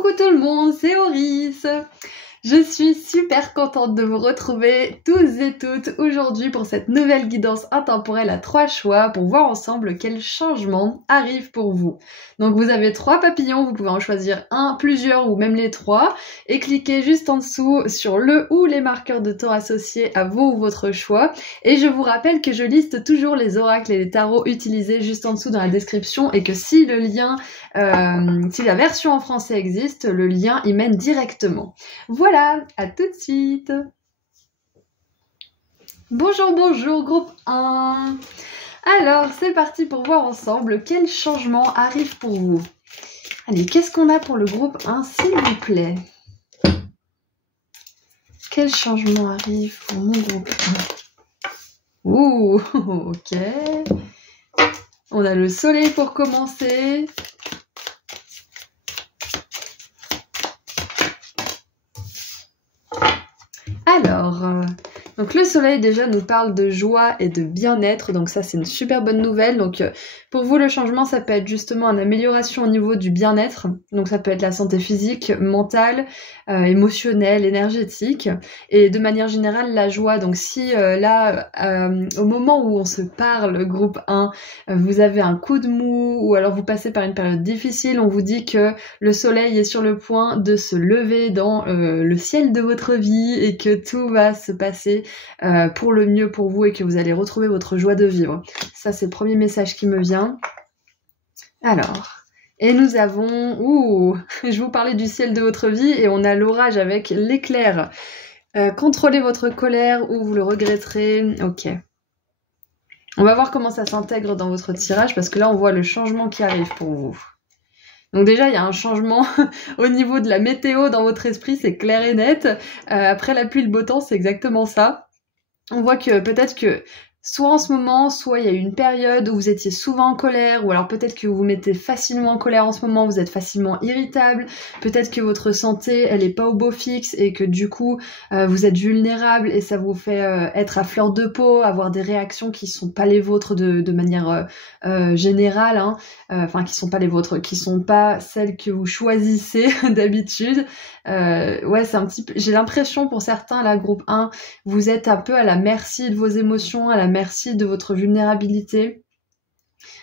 Coucou tout le monde, c'est Oris. Je suis super contente de vous retrouver tous et toutes aujourd'hui pour cette nouvelle guidance intemporelle à 3 choix pour voir ensemble quels changements arrivent pour vous. Donc vous avez 3 papillons, vous pouvez en choisir un, plusieurs ou même les 3 et cliquez juste en dessous sur le ou les marqueurs de temps associés à vos ou votre choix. Et je vous rappelle que je liste toujours les oracles et les tarots utilisés juste en dessous dans la description et que si le lien, si la version en français existe, le lien y mène directement. Voilà, à tout de suite. Bonjour, bonjour, groupe 1. Alors, c'est parti pour voir ensemble quels changements arrivent pour vous. Allez, qu'est-ce qu'on a pour le groupe 1, s'il vous plaît? Quels changements arrivent pour mon groupe 1? Ouh, ok. On a le soleil pour commencer. Alors, donc le soleil déjà nous parle de joie et de bien-être, donc ça c'est une super bonne nouvelle. Donc pour vous le changement ça peut être justement une amélioration au niveau du bien-être, donc ça peut être la santé physique, mentale, émotionnelle, énergétique et de manière générale la joie. Donc si là au moment où on se parle, groupe 1, vous avez un coup de mou ou alors vous passez par une période difficile, on vous dit que le soleil est sur le point de se lever dans le ciel de votre vie et que tout va se passer pour le mieux pour vous et que vous allez retrouver votre joie de vivre. Ça, c'est le premier message qui me vient. Alors, et nous avons... je vous parlais du ciel de votre vie et on a l'orage avec l'éclair. Contrôlez votre colère ou vous le regretterez. Ok. On va voir comment ça s'intègre dans votre tirage parce que là, on voit le changement qui arrive pour vous. Donc déjà, il y a un changement au niveau de la météo dans votre esprit, c'est clair et net. Après la pluie, le beau temps, c'est exactement ça. On voit que peut-être que soit en ce moment, soit il y a eu une période où vous étiez souvent en colère, ou alors peut-être que vous vous mettez facilement en colère en ce moment, vous êtes facilement irritable, peut-être que votre santé, elle est pas au beau fixe et que du coup, vous êtes vulnérable et ça vous fait être à fleur de peau, avoir des réactions qui sont pas les vôtres de manière générale, hein. Enfin qui sont pas les vôtres, qui sont pas celles que vous choisissez d'habitude. Ouais, c'est un petit peu, j'ai l'impression pour certains, là, groupe 1, vous êtes un peu à la merci de vos émotions, à la merci de votre vulnérabilité.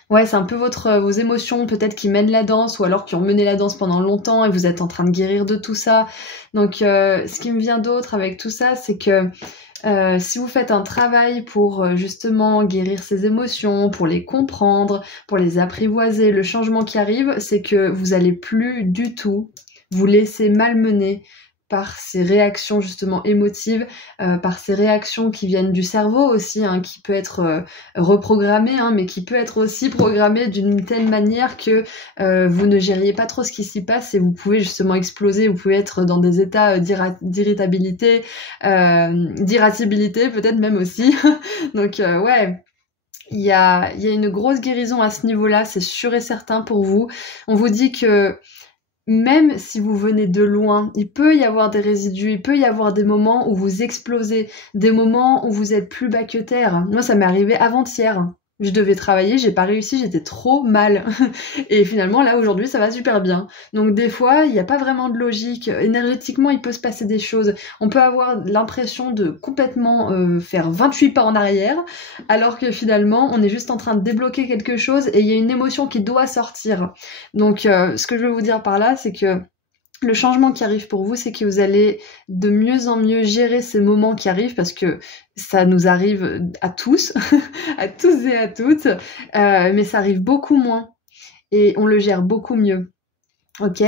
Ouais, c'est un peu vos émotions peut-être qui mènent la danse ou alors qui ont mené la danse pendant longtemps et vous êtes en train de guérir de tout ça. Donc, ce qui me vient d'autre avec tout ça, c'est que si vous faites un travail pour justement guérir ces émotions, pour les comprendre, pour les apprivoiser, le changement qui arrive, c'est que vous allez plus du tout vous laisser malmener par ces réactions justement émotives, par ces réactions qui viennent du cerveau aussi, hein, qui peut être reprogrammé, hein, mais qui peut être aussi programmé d'une telle manière que vous ne gériez pas trop ce qui s'y passe et vous pouvez justement exploser, vous pouvez être dans des états d'irritabilité, d'irascibilité peut-être même aussi. Donc ouais, il y a une grosse guérison à ce niveau-là, c'est sûr et certain pour vous. On vous dit que même si vous venez de loin, il peut y avoir des résidus, il peut y avoir des moments où vous explosez, des moments où vous êtes plus bas que terre. Moi, ça m'est arrivé avant-hier. Je devais travailler, j'ai pas réussi, j'étais trop mal. Et finalement, là, aujourd'hui, ça va super bien. Donc, des fois, il n'y a pas vraiment de logique. Énergétiquement, il peut se passer des choses. On peut avoir l'impression de complètement faire 28 pas en arrière, alors que finalement, on est juste en train de débloquer quelque chose et il y a une émotion qui doit sortir. Donc, ce que je veux vous dire par là, c'est que le changement qui arrive pour vous, c'est que vous allez de mieux en mieux gérer ces moments qui arrivent parce que ça nous arrive à tous, à tous et à toutes, mais ça arrive beaucoup moins et on le gère beaucoup mieux. Ok,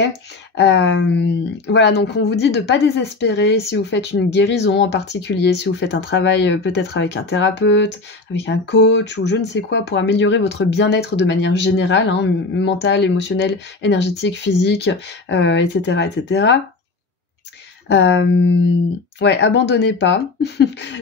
voilà, donc on vous dit de pas désespérer si vous faites une guérison en particulier, si vous faites un travail peut-être avec un thérapeute, avec un coach ou je ne sais quoi pour améliorer votre bien-être de manière générale, hein, mental, émotionnel, énergétique, physique, etc., etc. Ouais, abandonnez pas.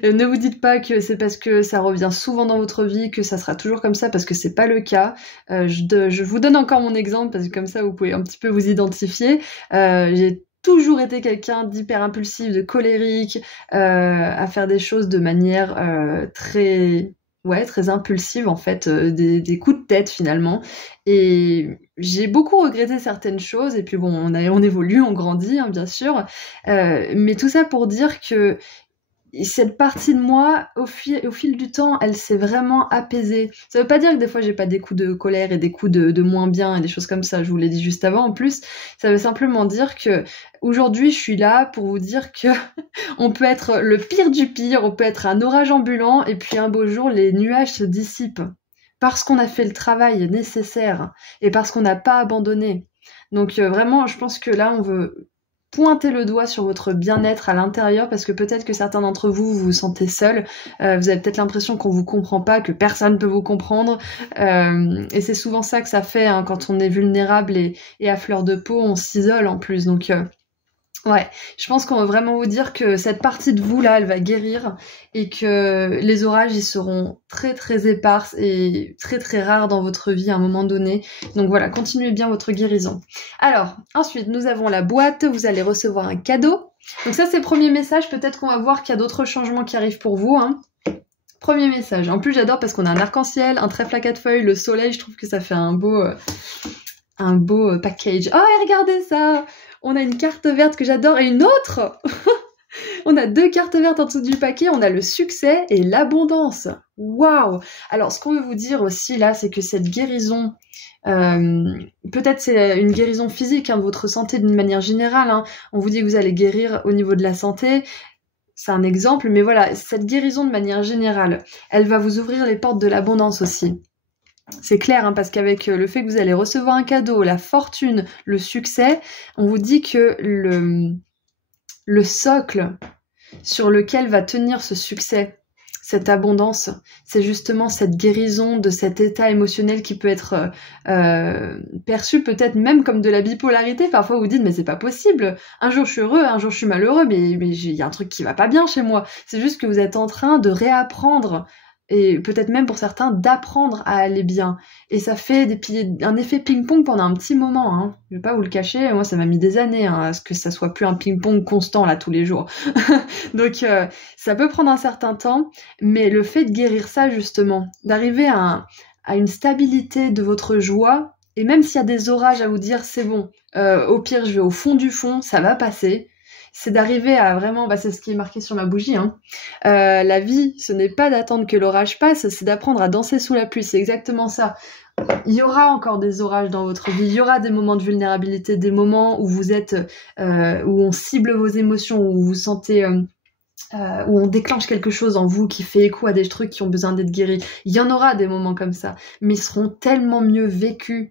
Ne vous dites pas que c'est parce que ça revient souvent dans votre vie que ça sera toujours comme ça, parce que c'est pas le cas. Je vous donne encore mon exemple parce que comme ça vous pouvez un petit peu vous identifier. J'ai toujours été quelqu'un d'hyper impulsif, de colérique, à faire des choses de manière très ouais, très impulsive en fait, des coups de tête finalement. Et j'ai beaucoup regretté certaines choses. Et puis bon, on évolue, on grandit, hein, bien sûr. Mais tout ça pour dire que cette partie de moi, au fil du temps, elle s'est vraiment apaisée. Ça veut pas dire que des fois j'ai pas des coups de colère et des coups de moins bien et des choses comme ça, je vous l'ai dit juste avant en plus. Ça veut simplement dire que aujourd'hui je suis là pour vous dire que on peut être le pire du pire, on peut être un orage ambulant et puis un beau jour les nuages se dissipent. Parce qu'on a fait le travail nécessaire et parce qu'on n'a pas abandonné. Donc vraiment, je pense que là on veut pointez le doigt sur votre bien-être à l'intérieur parce que peut-être que certains d'entre vous vous sentez seul, vous avez peut-être l'impression qu'on vous comprend pas, que personne peut vous comprendre, et c'est souvent ça que ça fait hein, quand on est vulnérable et à fleur de peau, on s'isole en plus. Donc ouais, je pense qu'on va vraiment vous dire que cette partie de vous là, elle va guérir et que les orages ils seront très très épars et très très rares dans votre vie à un moment donné. Donc voilà, continuez bien votre guérison. Alors, ensuite nous avons la boîte, vous allez recevoir un cadeau. Donc ça c'est le premier message, peut-être qu'on va voir qu'il y a d'autres changements qui arrivent pour vous. Hein. Premier message. En plus j'adore parce qu'on a un arc-en-ciel, un trèfle à 4 feuilles, le soleil, je trouve que ça fait un beau package. Oh et regardez ça! On a une carte verte que j'adore et une autre. On a 2 cartes vertes en dessous du paquet, on a le succès et l'abondance. Waouh! Alors ce qu'on veut vous dire aussi là, c'est que cette guérison, peut-être c'est une guérison physique hein, de votre santé d'une manière générale. Hein. On vous dit que vous allez guérir au niveau de la santé. C'est un exemple, mais voilà, cette guérison de manière générale, elle va vous ouvrir les portes de l'abondance aussi. C'est clair, hein, parce qu'avec le fait que vous allez recevoir un cadeau, la fortune, le succès, on vous dit que le socle sur lequel va tenir ce succès, cette abondance, c'est justement cette guérison de cet état émotionnel qui peut être perçu peut-être même comme de la bipolarité. Parfois vous dites mais c'est pas possible, un jour je suis heureux, un jour je suis malheureux, mais il y a un truc qui va pas bien chez moi. C'est juste que vous êtes en train de réapprendre et peut-être même pour certains d'apprendre à aller bien. Et ça fait un effet ping-pong pendant un petit moment. Hein. Je vais pas vous le cacher, moi ça m'a mis des années à ce que ça soit plus un ping-pong constant là tous les jours. Donc ça peut prendre un certain temps, mais le fait de guérir ça justement, d'arriver à une stabilité de votre joie, et même s'il y a des orages à vous dire c'est bon, au pire je vais au fond du fond, ça va passer. C'est d'arriver à vraiment, c'est ce qui est marqué sur ma bougie, hein. La vie, ce n'est pas d'attendre que l'orage passe, c'est d'apprendre à danser sous la pluie, c'est exactement ça. Il y aura encore des orages dans votre vie, il y aura des moments de vulnérabilité, des moments où vous êtes, où on cible vos émotions, où vous sentez, où on déclenche quelque chose en vous qui fait écho à des trucs qui ont besoin d'être guéris. Il y en aura des moments comme ça, mais ils seront tellement mieux vécus.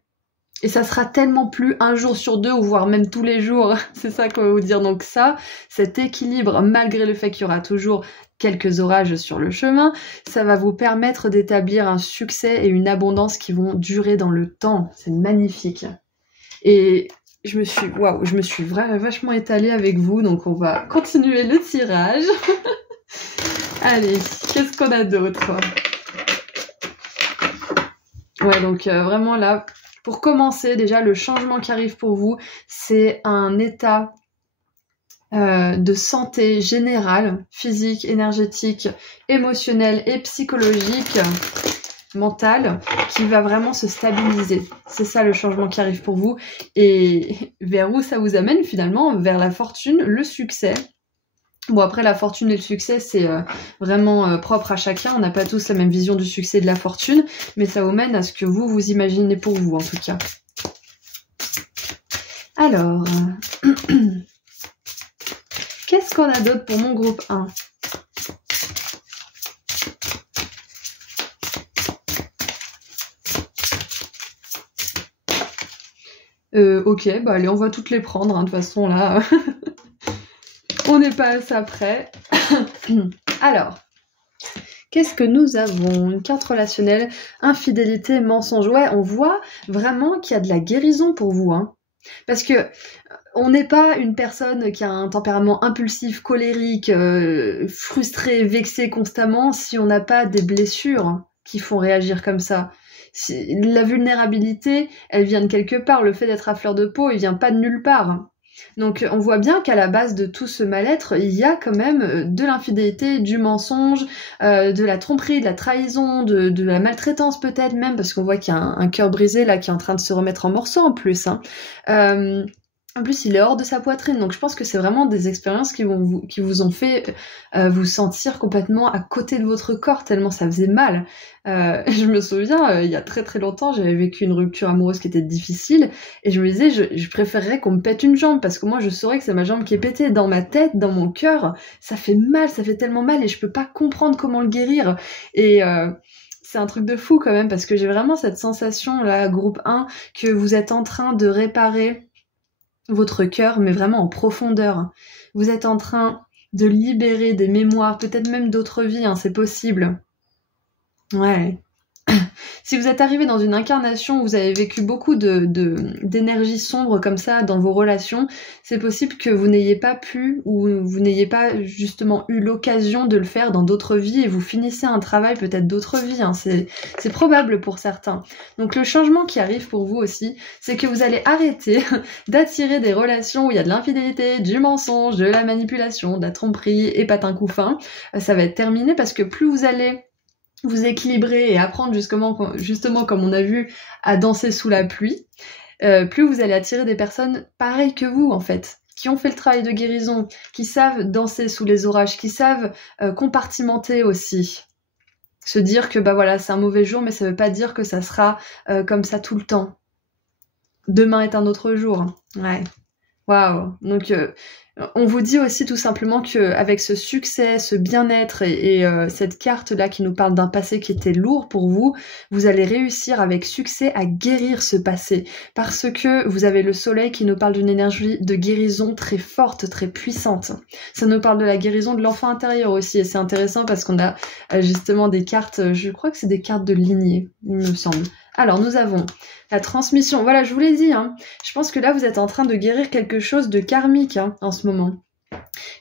Et ça sera tellement plus un jour sur 2, ou voire même tous les jours, c'est ça qu'on va vous dire. Donc ça, cet équilibre, malgré le fait qu'il y aura toujours quelques orages sur le chemin, ça va vous permettre d'établir un succès et une abondance qui vont durer dans le temps. C'est magnifique. Et je me suis vachement étalée avec vous, donc on va continuer le tirage. Allez, qu'est-ce qu'on a d'autre? Ouais, donc vraiment là... Pour commencer, déjà, le changement qui arrive pour vous, c'est un état de santé générale, physique, énergétique, émotionnelle et psychologique, mentale, qui va vraiment se stabiliser. C'est ça le changement qui arrive pour vous. Et vers où ça vous amène finalement? Vers la fortune, le succès. Bon, après, la fortune et le succès, c'est vraiment propre à chacun. On n'a pas tous la même vision du succès et de la fortune, mais ça vous mène à ce que vous imaginez pour vous, en tout cas. Alors, qu'est-ce qu'on a d'autre pour mon groupe 1? Ok, allez, on va toutes les prendre, hein, de toute façon, là... On n'est pas à ça près. Alors, qu'est-ce que nous avons? Une carte relationnelle, infidélité, mensonge. Ouais, on voit vraiment qu'il y a de la guérison pour vous. Hein. Parce que on n'est pas une personne qui a un tempérament impulsif, colérique, frustré, vexé constamment si on n'a pas des blessures qui font réagir comme ça. La vulnérabilité, elle vient de quelque part. Le fait d'être à fleur de peau, il vient pas de nulle part. Donc on voit bien qu'à la base de tout ce mal-être, il y a quand même de l'infidélité, du mensonge, de la tromperie, de la trahison, de la maltraitance peut-être même, parce qu'on voit qu'il y a un cœur brisé là qui est en train de se remettre en morceaux en plus. Hein. En plus, il est hors de sa poitrine, donc je pense que c'est vraiment des expériences qui vous ont fait vous sentir complètement à côté de votre corps, tellement ça faisait mal. Je me souviens, il y a très très longtemps, j'avais vécu une rupture amoureuse qui était difficile, et je me disais, je préférerais qu'on me pète une jambe, parce que moi je saurais que c'est ma jambe qui est pétée. Dans ma tête, dans mon cœur, ça fait mal, ça fait tellement mal, et je peux pas comprendre comment le guérir. Et c'est un truc de fou quand même, parce que j'ai vraiment cette sensation là, groupe 1, que vous êtes en train de réparer votre cœur, mais vraiment en profondeur. Vous êtes en train de libérer des mémoires, peut-être même d'autres vies, hein, c'est possible. Ouais. Si vous êtes arrivé dans une incarnation où vous avez vécu beaucoup d'énergie sombre comme ça dans vos relations, c'est possible que vous n'ayez pas pu ou vous n'ayez pas justement eu l'occasion de le faire dans d'autres vies et vous finissez un travail peut-être d'autres vies. Hein. C'est probable pour certains. Donc le changement qui arrive pour vous aussi, c'est que vous allez arrêter d'attirer des relations où il y a de l'infidélité, du mensonge, de la manipulation, de la tromperie et patin couffin. Ça va être terminé parce que plus vous allez vous équilibrer et apprendre justement comme on a vu à danser sous la pluie, plus vous allez attirer des personnes pareilles que vous en fait, qui ont fait le travail de guérison, qui savent danser sous les orages, qui savent compartimenter aussi. Se dire que bah voilà, c'est un mauvais jour, mais ça veut pas dire que ça sera comme ça tout le temps. Demain est un autre jour. Ouais. Waouh. Donc on vous dit aussi tout simplement que avec ce succès, ce bien-être et cette carte-là qui nous parle d'un passé qui était lourd pour vous, vous allez réussir avec succès à guérir ce passé. Parce que vous avez le soleil qui nous parle d'une énergie de guérison très forte, très puissante. Ça nous parle de la guérison de l'enfant intérieur aussi. Et c'est intéressant parce qu'on a justement des cartes, je crois que c'est des cartes de lignée, il me semble. Alors, nous avons la transmission. Voilà, je vous l'ai dit, hein. Je pense que là, vous êtes en train de guérir quelque chose de karmique hein, en ce moment.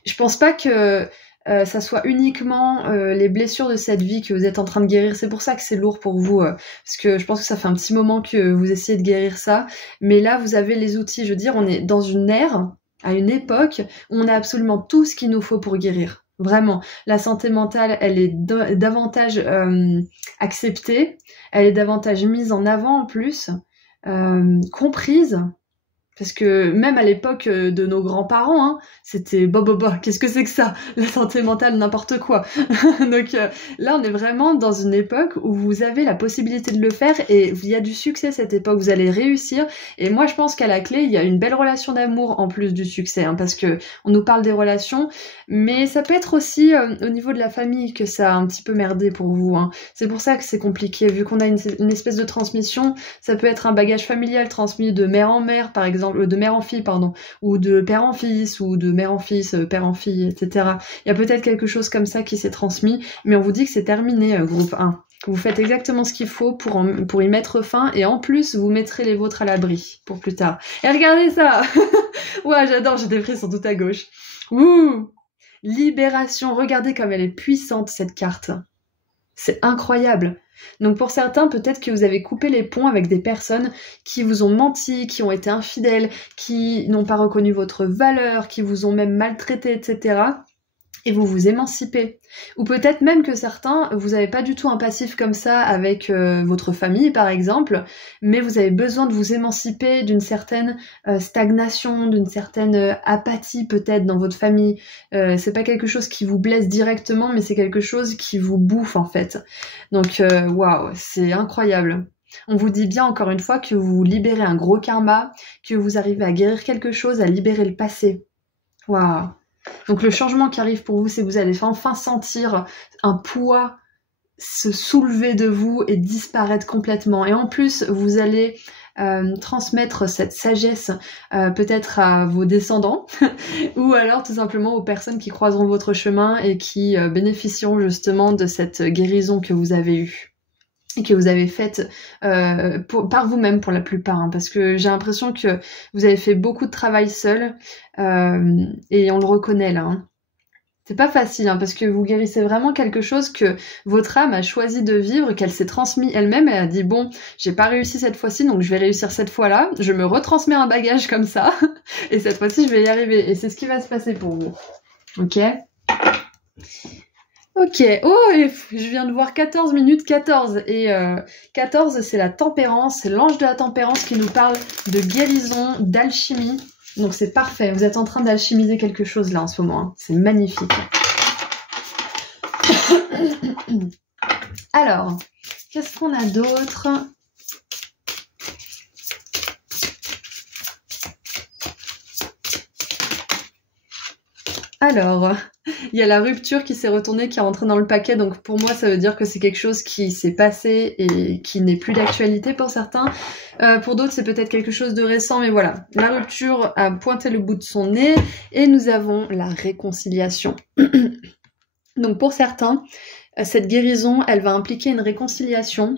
Je pense pas que ça soit uniquement les blessures de cette vie que vous êtes en train de guérir. C'est pour ça que c'est lourd pour vous. Parce que je pense que ça fait un petit moment que vous essayez de guérir ça. Mais là, vous avez les outils. Je veux dire, on est dans une ère, à une époque, où on a absolument tout ce qu'il nous faut pour guérir. Vraiment, la santé mentale, elle est davantage acceptée, elle est davantage mise en avant en plus, comprise. Parce que même à l'époque de nos grands-parents, hein, c'était qu'est-ce que c'est que ça? La santé mentale, n'importe quoi. Donc là, on est vraiment dans une époque où vous avez la possibilité de le faire et il y a du succès cette époque, vous allez réussir. Et moi, je pense qu'à la clé, il y a une belle relation d'amour en plus du succès, hein, parce que on nous parle des relations, mais ça peut être aussi au niveau de la famille que ça a un petit peu merdé pour vous. Hein. C'est pour ça que c'est compliqué, vu qu'on a une espèce de transmission, ça peut être un bagage familial transmis de mère en mère, par exemple, de mère en fille, pardon, ou de père en fils, ou de mère en fils, père en fille, etc. Il y a peut-être quelque chose comme ça qui s'est transmis, mais on vous dit que c'est terminé, groupe 1. Vous faites exactement ce qu'il faut pour y mettre fin, et en plus, vous mettrez les vôtres à l'abri pour plus tard. Et regardez ça. Ouais, j'adore, j'ai des frissons tout à gauche. Ouh. Libération, regardez comme elle est puissante, cette carte. C'est incroyable. Donc pour certains, peut-être que vous avez coupé les ponts avec des personnes qui vous ont menti, qui ont été infidèles, qui n'ont pas reconnu votre valeur, qui vous ont même maltraité, etc. Et vous vous émancipez. Ou peut-être même que certains, vous n'avez pas du tout un passif comme ça avec votre famille par exemple, mais vous avez besoin de vous émanciper d'une certaine stagnation, d'une certaine apathie peut-être dans votre famille. C'est pas quelque chose qui vous blesse directement, mais c'est quelque chose qui vous bouffe en fait. Donc waouh, c'est incroyable. On vous dit bien encore une fois que vous libérez un gros karma, que vous arrivez à guérir quelque chose, à libérer le passé. Waouh. Donc le changement qui arrive pour vous, c'est que vous allez enfin sentir un poids se soulever de vous et disparaître complètement. Et en plus, vous allez transmettre cette sagesse peut-être à vos descendants ou alors tout simplement aux personnes qui croiseront votre chemin et qui bénéficieront justement de cette guérison que vous avez eue et que vous avez faite par vous-même pour la plupart, hein, parce que j'ai l'impression que vous avez fait beaucoup de travail seul, et on le reconnaît là. Hein. C'est pas facile, hein, parce que vous guérissez vraiment quelque chose que votre âme a choisi de vivre, qu'elle s'est transmis elle-même, elle a dit bon, j'ai pas réussi cette fois-ci, donc je vais réussir cette fois-là, je me retransmets un bagage comme ça, et cette fois-ci je vais y arriver, et c'est ce qui va se passer pour vous. Ok? Ok, oh, et je viens de voir 14 minutes 14, et 14 c'est la tempérance, c'est l'ange de la tempérance qui nous parle de guérison, d'alchimie. Donc c'est parfait, vous êtes en train d'alchimiser quelque chose là en ce moment, hein. C'est magnifique. Alors, qu'est-ce qu'on a d'autre? Alors, il y a la rupture qui s'est retournée, qui est rentrée dans le paquet, donc pour moi ça veut dire que c'est quelque chose qui s'est passé et qui n'est plus d'actualité pour certains. Pour d'autres c'est peut-être quelque chose de récent, mais voilà. La rupture a pointé le bout de son nez et nous avons la réconciliation. Donc pour certains, cette guérison, elle va impliquer une réconciliation.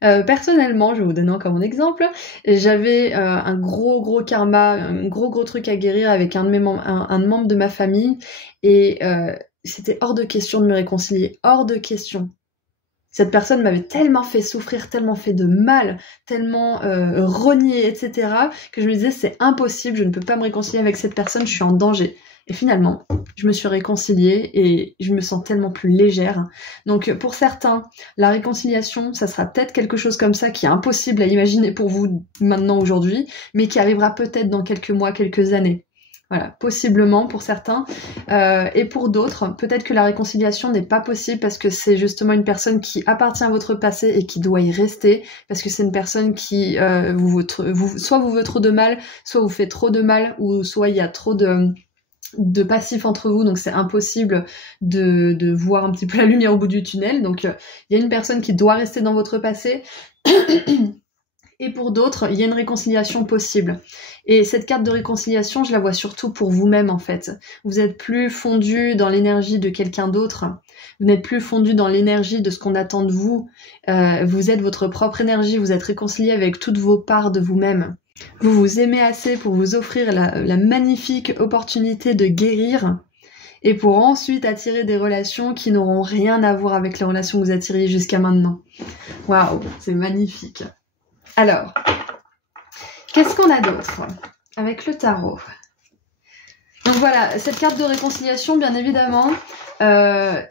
Personnellement, je vais vous donner encore mon exemple, j'avais un gros karma, un gros truc à guérir avec un membre de ma famille, et c'était hors de question de me réconcilier, hors de question. Cette personne m'avait tellement fait souffrir, tellement fait de mal, tellement renié, etc., que je me disais c'est impossible, je ne peux pas me réconcilier avec cette personne, je suis en danger. Et finalement, je me suis réconciliée et je me sens tellement plus légère. Donc pour certains, la réconciliation, ça sera peut-être quelque chose comme ça qui est impossible à imaginer pour vous maintenant, aujourd'hui, mais qui arrivera peut-être dans quelques mois, quelques années. Voilà, possiblement pour certains. Et pour d'autres, peut-être que la réconciliation n'est pas possible parce que c'est justement une personne qui appartient à votre passé et qui doit y rester, parce que c'est une personne qui soit vous veut trop de mal, soit vous fait trop de mal, ou soit il y a trop de passif entre vous, donc c'est impossible de voir un petit peu la lumière au bout du tunnel. Donc il y a une personne qui doit rester dans votre passé. Et pour d'autres, il y a une réconciliation possible. Et cette carte de réconciliation, je la vois surtout pour vous-même en fait. Vous êtes plus fondu dans l'énergie de quelqu'un d'autre. Vous n'êtes plus fondu dans l'énergie de ce qu'on attend de vous. Vous êtes votre propre énergie. Vous êtes réconcilié avec toutes vos parts de vous-même. Vous vous aimez assez pour vous offrir la magnifique opportunité de guérir et pour ensuite attirer des relations qui n'auront rien à voir avec les relations que vous attiriez jusqu'à maintenant. Waouh, c'est magnifique. Alors, qu'est-ce qu'on a d'autre avec le tarot? Donc voilà, cette carte de réconciliation, bien évidemment,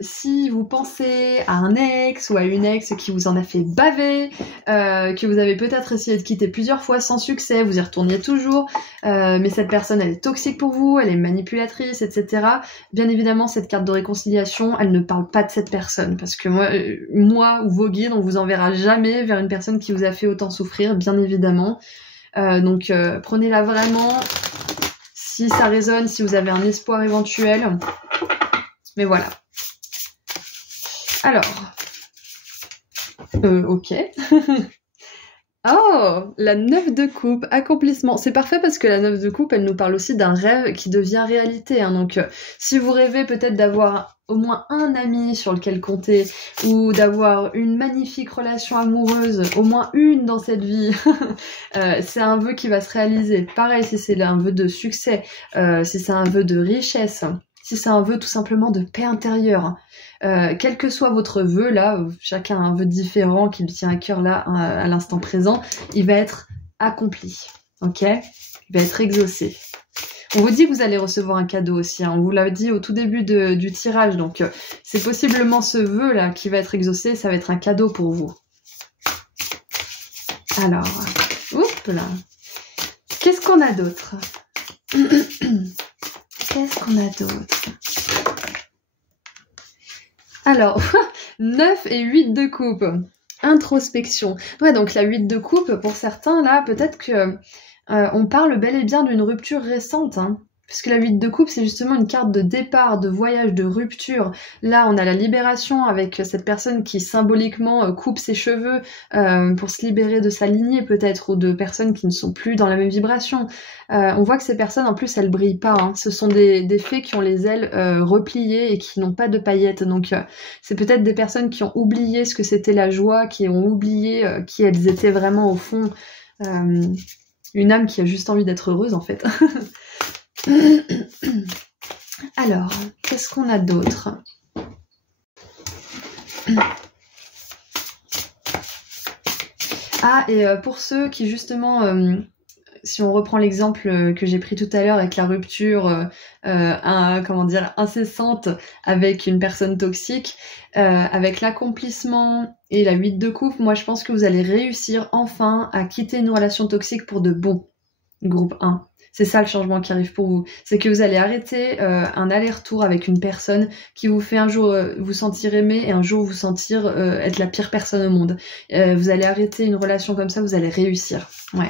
si vous pensez à un ex ou à une ex qui vous en a fait baver, que vous avez peut-être essayé de quitter plusieurs fois sans succès, vous y retourniez toujours, mais cette personne elle est toxique pour vous, elle est manipulatrice, etc. Bien évidemment, cette carte de réconciliation, elle ne parle pas de cette personne, parce que moi ou vos guides, on vous enverra jamais vers une personne qui vous a fait autant souffrir, bien évidemment. Donc prenez-la vraiment si ça résonne, si vous avez un espoir éventuel. Mais voilà. Alors. Ok. Oh, la 9 de coupe, accomplissement. C'est parfait parce que la 9 de coupe, elle nous parle aussi d'un rêve qui devient réalité. Hein. Donc, si vous rêvez peut-être d'avoir au moins un ami sur lequel compter, ou d'avoir une magnifique relation amoureuse, au moins une dans cette vie, c'est un vœu qui va se réaliser. Pareil, si c'est un vœu de succès, si c'est un vœu de richesse, si c'est un vœu tout simplement de paix intérieure. Quel que soit votre vœu, là, chacun a un vœu différent qui lui tient à cœur là, à l'instant présent, il va être accompli, ok? Il va être exaucé. On vous dit que vous allez recevoir un cadeau aussi, hein. On vous l'a dit au tout début du tirage, donc c'est possiblement ce vœu là qui va être exaucé, ça va être un cadeau pour vous. Alors, oups là. Qu'est-ce qu'on a d'autre? Qu'est-ce qu'on a d'autre? Alors, 9 et 8 de coupe. Introspection. Ouais, donc la 8 de coupe, pour certains, là, peut-être que on parle bel et bien d'une rupture récente, hein. Puisque la 8 de coupe, c'est justement une carte de départ, de voyage, de rupture. Là, on a la libération avec cette personne qui symboliquement coupe ses cheveux pour se libérer de sa lignée peut-être, ou de personnes qui ne sont plus dans la même vibration. On voit que ces personnes, en plus, elles brillent pas. Hein. Ce sont des fées qui ont les ailes repliées et qui n'ont pas de paillettes. Donc, c'est peut-être des personnes qui ont oublié ce que c'était la joie, qui ont oublié qui elles étaient vraiment au fond. Une âme qui a juste envie d'être heureuse, en fait. Alors, qu'est-ce qu'on a d'autre? Ah, et pour ceux qui justement, si on reprend l'exemple que j'ai pris tout à l'heure avec la rupture, comment dire, incessante avec une personne toxique, avec l'accomplissement et la 8 de coupe, moi je pense que vous allez réussir enfin à quitter une relation toxique pour de bon. Groupe 1. C'est ça le changement qui arrive pour vous. C'est que vous allez arrêter un aller-retour avec une personne qui vous fait un jour vous sentir aimé et un jour vous sentir être la pire personne au monde. Vous allez arrêter une relation comme ça, vous allez réussir. Ouais.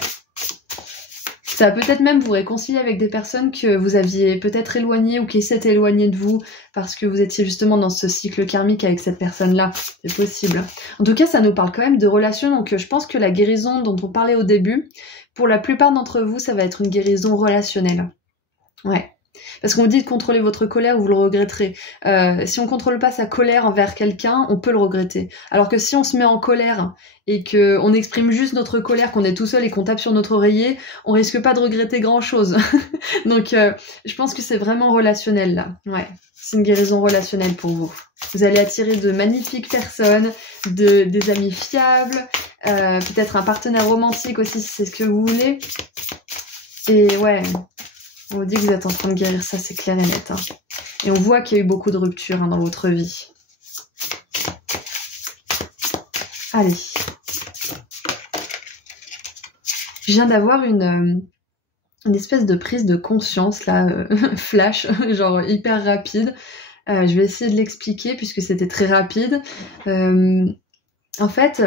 Ça va peut-être même vous réconcilier avec des personnes que vous aviez peut-être éloignées ou qui s'étaient éloignées de vous parce que vous étiez justement dans ce cycle karmique avec cette personne-là. C'est possible. En tout cas, ça nous parle quand même de relations. Donc je pense que la guérison dont on parlait au début, pour la plupart d'entre vous, ça va être une guérison relationnelle. Ouais. Parce qu'on vous dit de contrôler votre colère, vous le regretterez. Si on contrôle pas sa colère envers quelqu'un, on peut le regretter. Alors que si on se met en colère et que on exprime juste notre colère, qu'on est tout seul et qu'on tape sur notre oreiller, on risque pas de regretter grand chose. Donc je pense que c'est vraiment relationnel là. Ouais, c'est une guérison relationnelle pour vous. Vous allez attirer de magnifiques personnes, des amis fiables, peut-être un partenaire romantique aussi si c'est ce que vous voulez. Et ouais, on vous dit que vous êtes en train de guérir ça, c'est clair et net. Hein. Et on voit qu'il y a eu beaucoup de ruptures dans votre vie. Allez. Je viens d'avoir une espèce de prise de conscience, là, flash, genre hyper rapide. Je vais essayer de l'expliquer puisque c'était très rapide. En fait,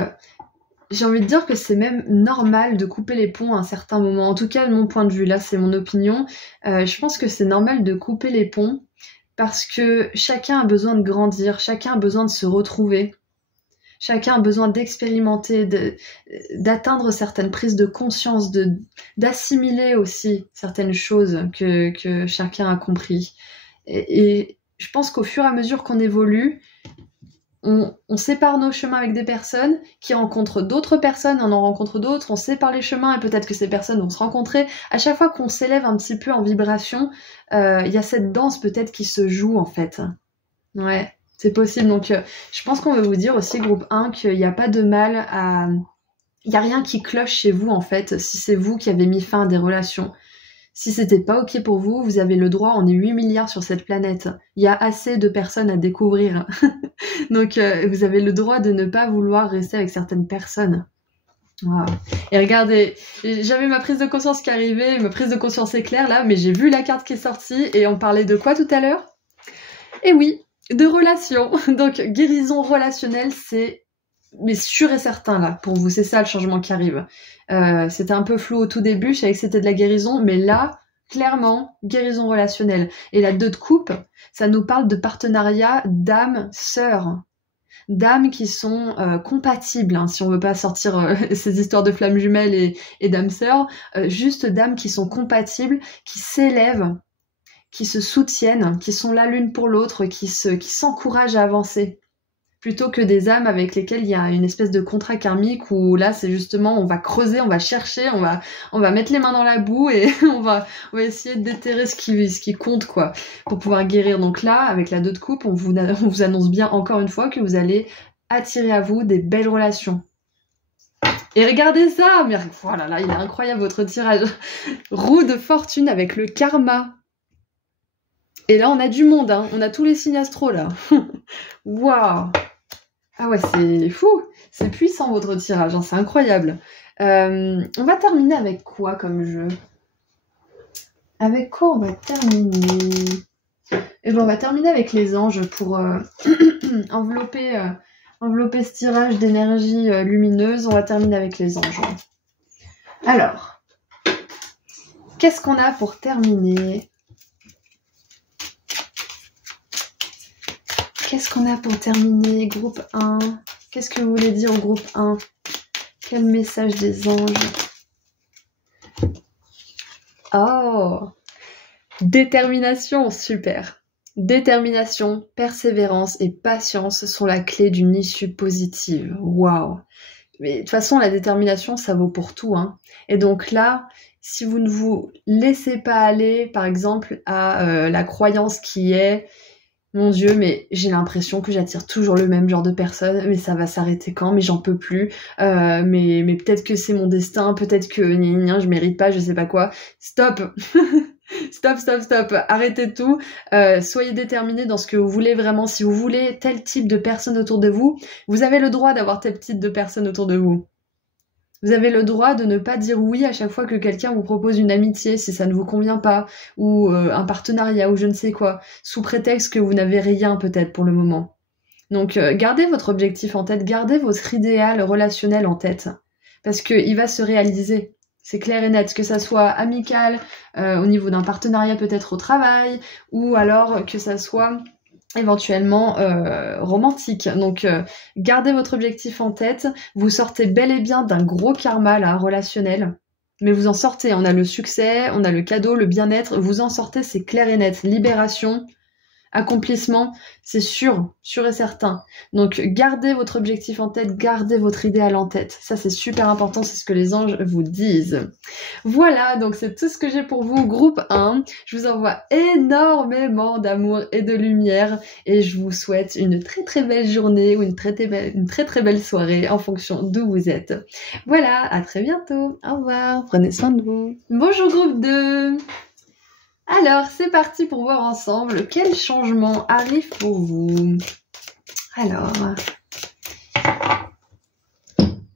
j'ai envie de dire que c'est même normal de couper les ponts à un certain moment. En tout cas, de mon point de vue, là, c'est mon opinion. Je pense que c'est normal de couper les ponts parce que chacun a besoin de grandir, chacun a besoin de se retrouver. Chacun a besoin d'expérimenter, d'atteindre certaines prises de conscience, d'assimiler aussi certaines choses que chacun a compris. Et je pense qu'au fur et à mesure qu'on évolue, on sépare nos chemins avec des personnes qui rencontrent d'autres personnes, on en rencontre d'autres, on sépare les chemins et peut-être que ces personnes vont se rencontrer. À chaque fois qu'on s'élève un petit peu en vibration, il y a cette danse peut-être qui se joue en fait. Ouais, c'est possible. Donc je pense qu'on veut vous dire aussi, groupe 1, qu'il n'y a pas de mal à... Il n'y a rien qui cloche chez vous en fait, si c'est vous qui avez mis fin à des relations. Si c'était pas ok pour vous, vous avez le droit, on est 8 milliards sur cette planète. Il y a assez de personnes à découvrir. Donc vous avez le droit de ne pas vouloir rester avec certaines personnes. Wow. Et regardez, j'avais ma prise de conscience qui arrivait, ma prise de conscience est claire là, mais j'ai vu la carte qui est sortie et on parlait de quoi tout à l'heure? Eh oui, de relations. Donc guérison relationnelle, c'est mais sûr et certain là pour vous, c'est ça le changement qui arrive. C'était un peu flou au tout début, je savais que c'était de la guérison, mais là, clairement, guérison relationnelle. Et la 2 de coupe, ça nous parle de partenariat d'âmes sœurs, d'âmes qui sont compatibles, hein, si on veut pas sortir ces histoires de flammes jumelles et d'âmes sœurs, juste d'âmes qui sont compatibles, qui s'élèvent, qui se soutiennent, qui sont là l'une pour l'autre, qui s'encouragent à avancer. Plutôt que des âmes avec lesquelles il y a une espèce de contrat karmique où là c'est justement on va creuser, on va chercher, on va mettre les mains dans la boue et on va essayer de déterrer ce qui compte quoi pour pouvoir guérir. Donc là avec la 2 de coupe on vous annonce bien encore une fois que vous allez attirer à vous des belles relations. Et regardez ça, mais voilà là il est incroyable votre tirage. Roue de fortune avec le karma. Et là on a du monde, hein. On a tous les signes astro là. Waouh. Ah ouais, c'est fou, c'est puissant votre tirage, hein, c'est incroyable. On va terminer avec quoi comme jeu? Avec quoi on va terminer? Eh ben on va terminer avec les anges pour envelopper ce tirage d'énergie lumineuse. On va terminer avec les anges. Alors, qu'est-ce qu'on a pour terminer? Qu'est-ce qu'on a pour terminer, groupe 1? Qu'est-ce que vous voulez dire au groupe 1? Quel message des anges? Oh! Détermination, super! Détermination, persévérance et patience sont la clé d'une issue positive. Waouh! Mais de toute façon, la détermination, ça vaut pour tout, hein. Et donc là, si vous ne vous laissez pas aller, par exemple, à la croyance qui est mon Dieu, mais j'ai l'impression que j'attire toujours le même genre de personne, mais ça va s'arrêter quand? Mais j'en peux plus. Mais peut-être que c'est mon destin, peut-être que je mérite pas, je sais pas quoi. Stop. Stop. Arrêtez tout. Soyez déterminés dans ce que vous voulez vraiment. Si vous voulez tel type de personne autour de vous, vous avez le droit d'avoir tel type de personne autour de vous. Vous avez le droit de ne pas dire oui à chaque fois que quelqu'un vous propose une amitié si ça ne vous convient pas, ou un partenariat, ou je ne sais quoi, sous prétexte que vous n'avez rien peut-être pour le moment. Donc gardez votre objectif en tête, gardez votre idéal relationnel en tête, parce qu'il va se réaliser. C'est clair et net, que ça soit amical, au niveau d'un partenariat peut-être au travail, ou alors que ça soit éventuellement romantique. Donc gardez votre objectif en tête, vous sortez bel et bien d'un gros karma là, relationnel, mais vous en sortez, on a le succès, on a le cadeau, le bien-être, vous en sortez, c'est clair et net, libération, accomplissement, c'est sûr et certain. Donc gardez votre objectif en tête, gardez votre idéal en tête. Ça c'est super important, c'est ce que les anges vous disent. Voilà, donc c'est tout ce que j'ai pour vous, groupe 1. Je vous envoie énormément d'amour et de lumière et je vous souhaite une très très belle journée ou une très très belle soirée en fonction d'où vous êtes. Voilà, à très bientôt. Au revoir, prenez soin de vous. Bonjour groupe 2. Alors, c'est parti pour voir ensemble quel changement arrive pour vous. Alors,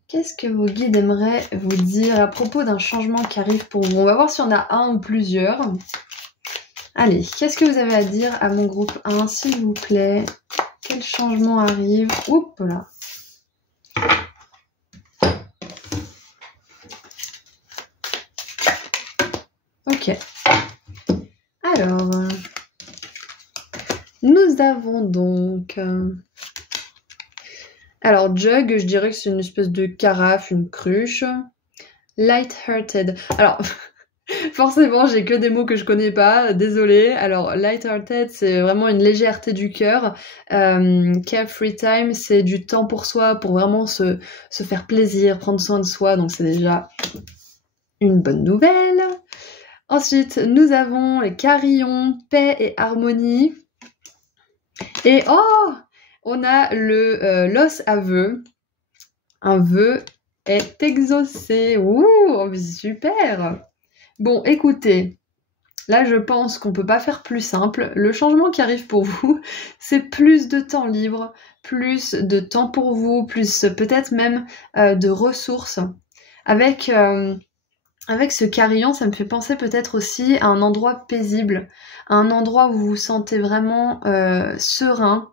qu'est-ce que vos guides aimeraient vous dire à propos d'un changement qui arrive pour vous? On va voir si on a un ou plusieurs. Allez, qu'est-ce que vous avez à dire à mon groupe 1, s'il vous plaît? Quel changement arrive? Oups là. Ok. Alors, nous avons donc... Alors, jug, je dirais que c'est une espèce de carafe, une cruche. Light-hearted. Alors, forcément, j'ai que des mots que je connais pas, désolée. Alors, light-hearted, c'est vraiment une légèreté du cœur. Carefree time, c'est du temps pour soi, pour vraiment se faire plaisir, prendre soin de soi. Donc, c'est déjà une bonne nouvelle. Ensuite, nous avons les carillons, paix et harmonie. Et oh, on a le l'os à vœu. Un vœu est exaucé. Ouh, super. Bon, écoutez, là je pense qu'on peut pas faire plus simple. Le changement qui arrive pour vous, c'est plus de temps libre, plus de temps pour vous, plus peut-être même de ressources. Avec ce carillon, ça me fait penser peut-être aussi à un endroit paisible, à un endroit où vous vous sentez vraiment serein,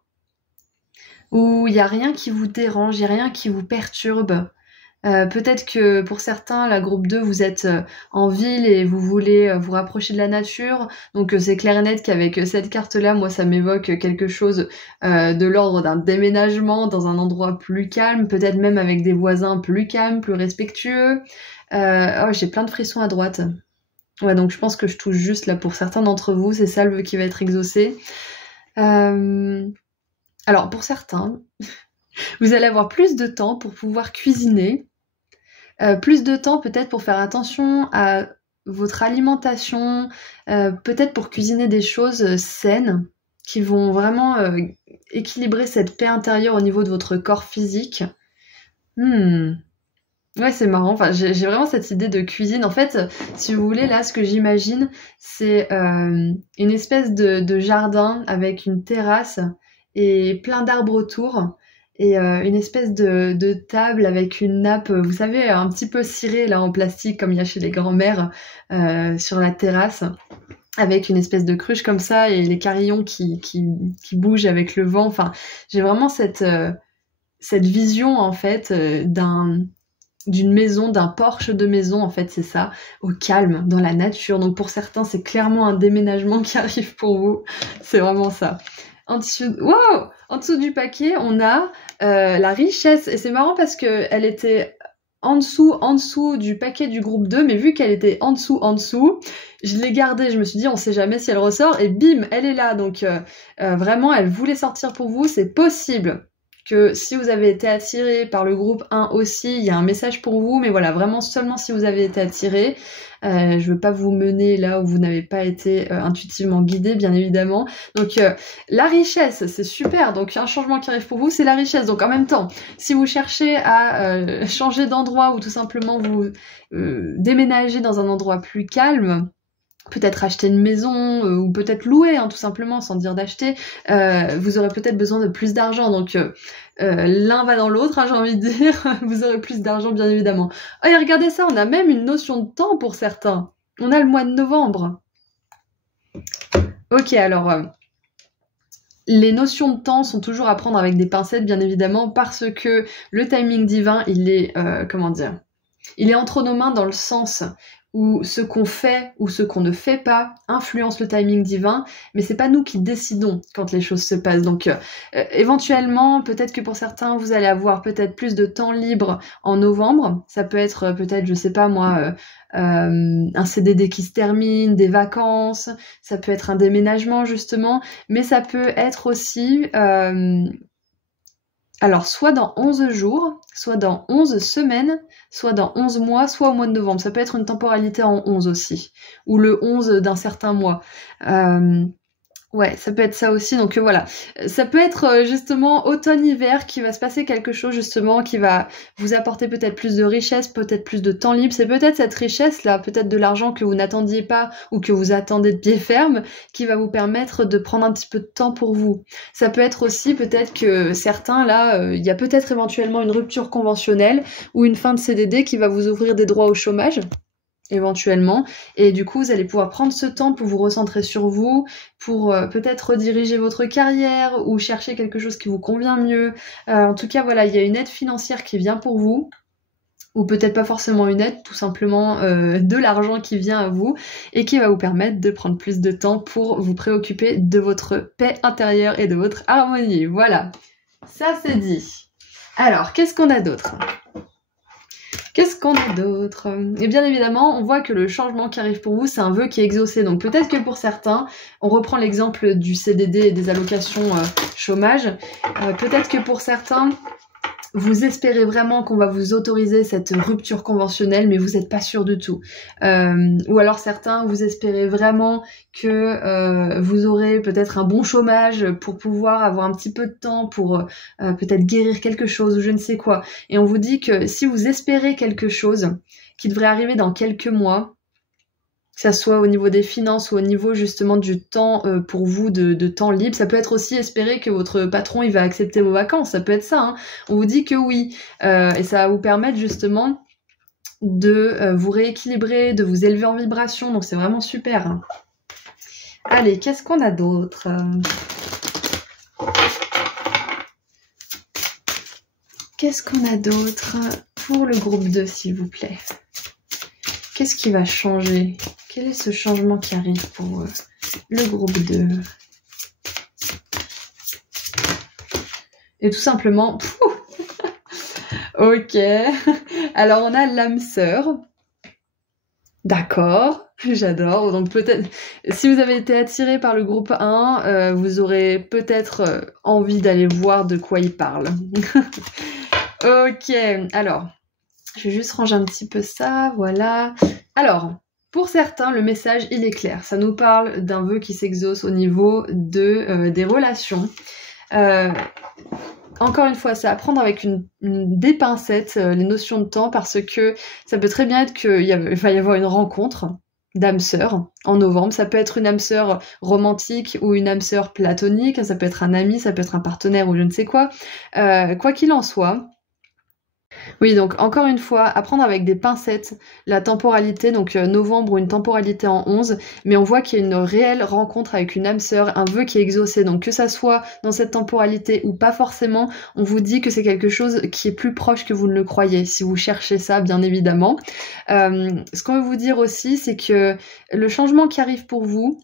où il n'y a rien qui vous dérange, il n'y a rien qui vous perturbe. Peut-être que pour certains, la groupe 2, vous êtes en ville et vous voulez vous rapprocher de la nature. Donc c'est clair et net qu'avec cette carte-là, moi ça m'évoque quelque chose de l'ordre d'un déménagement dans un endroit plus calme, peut-être même avec des voisins plus calmes, plus respectueux. Oh, j'ai plein de frissons à droite. Ouais, donc je pense que je touche juste là pour certains d'entre vous, c'est ça le vœu qui va être exaucé. Alors pour certains, vous allez avoir plus de temps pour pouvoir cuisiner, plus de temps peut-être pour faire attention à votre alimentation, peut-être pour cuisiner des choses saines qui vont vraiment équilibrer cette paix intérieure au niveau de votre corps physique. Ouais, c'est marrant. Enfin, j'ai vraiment cette idée de cuisine. En fait, si vous voulez, là, ce que j'imagine, c'est une espèce de jardin avec une terrasse et plein d'arbres autour et une espèce de table avec une nappe, vous savez, un petit peu cirée là en plastique comme il y a chez les grands-mères sur la terrasse, avec une espèce de cruche comme ça et les carillons qui bougent avec le vent. Enfin, j'ai vraiment cette vision en fait d'une maison, d'un porche de maison, en fait, c'est ça, au calme, dans la nature. Donc pour certains, c'est clairement un déménagement qui arrive pour vous. C'est vraiment ça. En dessous, wow, en dessous du paquet, on a la richesse. Et c'est marrant parce que elle était en dessous du paquet du groupe 2, mais vu qu'elle était en dessous, je l'ai gardée. Je me suis dit, on sait jamais si elle ressort. Et bim, elle est là. Donc vraiment, elle voulait sortir pour vous. C'est possible que si vous avez été attiré par le groupe 1 aussi, il y a un message pour vous, mais voilà, vraiment seulement si vous avez été attiré. Je veux pas vous mener là où vous n'avez pas été intuitivement guidé, bien évidemment. Donc la richesse, c'est super. Donc un changement qui arrive pour vous, c'est la richesse. Donc en même temps, si vous cherchez à changer d'endroit ou tout simplement vous déménager dans un endroit plus calme, peut-être acheter une maison ou peut-être louer, hein, tout simplement, sans dire d'acheter, vous aurez peut-être besoin de plus d'argent. Donc l'un va dans l'autre, hein, j'ai envie de dire. Vous aurez plus d'argent, bien évidemment. Oh, et regardez ça, on a même une notion de temps pour certains. On a le mois de novembre. Ok, alors les notions de temps sont toujours à prendre avec des pincettes, bien évidemment, parce que le timing divin, il est, comment dire, il est entre nos mains dans le sens où ce qu'on fait ou ce qu'on ne fait pas influence le timing divin, mais c'est pas nous qui décidons quand les choses se passent. Donc éventuellement, peut-être que pour certains, vous allez avoir peut-être plus de temps libre en novembre. Ça peut être peut-être, je sais pas moi, un CDD qui se termine, des vacances, ça peut être un déménagement justement, mais ça peut être aussi... alors, soit dans 11 jours, soit dans 11 semaines, soit dans 11 mois, soit au mois de novembre. Ça peut être une temporalité en 11 aussi, ou le 11 d'un certain mois. Ouais, ça peut être ça aussi. Donc voilà, ça peut être justement automne-hiver qui va se passer quelque chose justement qui va vous apporter peut-être plus de richesse, peut-être plus de temps libre. C'est peut-être cette richesse-là, peut-être de l'argent que vous n'attendiez pas ou que vous attendez de pied ferme, qui va vous permettre de prendre un petit peu de temps pour vous. Ça peut être aussi peut-être que certains, là, il y a peut-être éventuellement une rupture conventionnelle ou une fin de CDD qui va vous ouvrir des droits au chômage éventuellement, et du coup vous allez pouvoir prendre ce temps pour vous recentrer sur vous, pour peut-être rediriger votre carrière ou chercher quelque chose qui vous convient mieux. En tout cas voilà, il y a une aide financière qui vient pour vous, ou peut-être pas forcément une aide, tout simplement de l'argent qui vient à vous et qui va vous permettre de prendre plus de temps pour vous préoccuper de votre paix intérieure et de votre harmonie. Voilà, ça c'est dit. Alors, qu'est-ce qu'on a d'autre ? Qu'est-ce qu'on a d'autre ? Et bien évidemment, on voit que le changement qui arrive pour vous, c'est un vœu qui est exaucé. Donc peut-être que pour certains, on reprend l'exemple du CDD et des allocations chômage, peut-être que pour certains, vous espérez vraiment qu'on va vous autoriser cette rupture conventionnelle, mais vous n'êtes pas sûr du tout. Ou alors certains, vous espérez vraiment que vous aurez peut-être un bon chômage pour pouvoir avoir un petit peu de temps pour peut-être guérir quelque chose ou je ne sais quoi. Et on vous dit que si vous espérez quelque chose qui devrait arriver dans quelques mois, que ça soit au niveau des finances ou au niveau justement du temps pour vous de temps libre. Ça peut être aussi espérer que votre patron il va accepter vos vacances, ça peut être ça. Hein. On vous dit que oui, et ça va vous permettre justement de vous rééquilibrer, de vous élever en vibration, donc c'est vraiment super. Hein. Allez, qu'est-ce qu'on a d'autre ? Qu'est-ce qu'on a d'autre pour le groupe 2, s'il vous plaît ? Qu'est-ce qui va changer ? Quel est ce changement qui arrive pour le groupe 2 ? Et tout simplement... Ok. Alors, on a l'âme sœur. D'accord, j'adore. Donc peut-être, si vous avez été attiré par le groupe 1, vous aurez peut-être envie d'aller voir de quoi il parle. Ok, alors... Je vais juste ranger un petit peu ça, voilà. Alors, pour certains, le message, il est clair. Ça nous parle d'un vœu qui s'exauce au niveau des relations. Encore une fois, c'est à prendre avec des pincettes, les notions de temps, parce que ça peut très bien être qu'il va y avoir une rencontre d'âme sœur en novembre. Ça peut être une âme sœur romantique ou une âme sœur platonique. Ça peut être un ami, ça peut être un partenaire ou je ne sais quoi. Quoi qu'il en soit... Oui, donc encore une fois, à prendre avec des pincettes la temporalité, donc novembre ou une temporalité en 11, mais on voit qu'il y a une réelle rencontre avec une âme sœur, un vœu qui est exaucé, donc que ça soit dans cette temporalité ou pas forcément, on vous dit que c'est quelque chose qui est plus proche que vous ne le croyez, si vous cherchez ça, bien évidemment. Ce qu'on veut vous dire aussi, c'est que le changement qui arrive pour vous,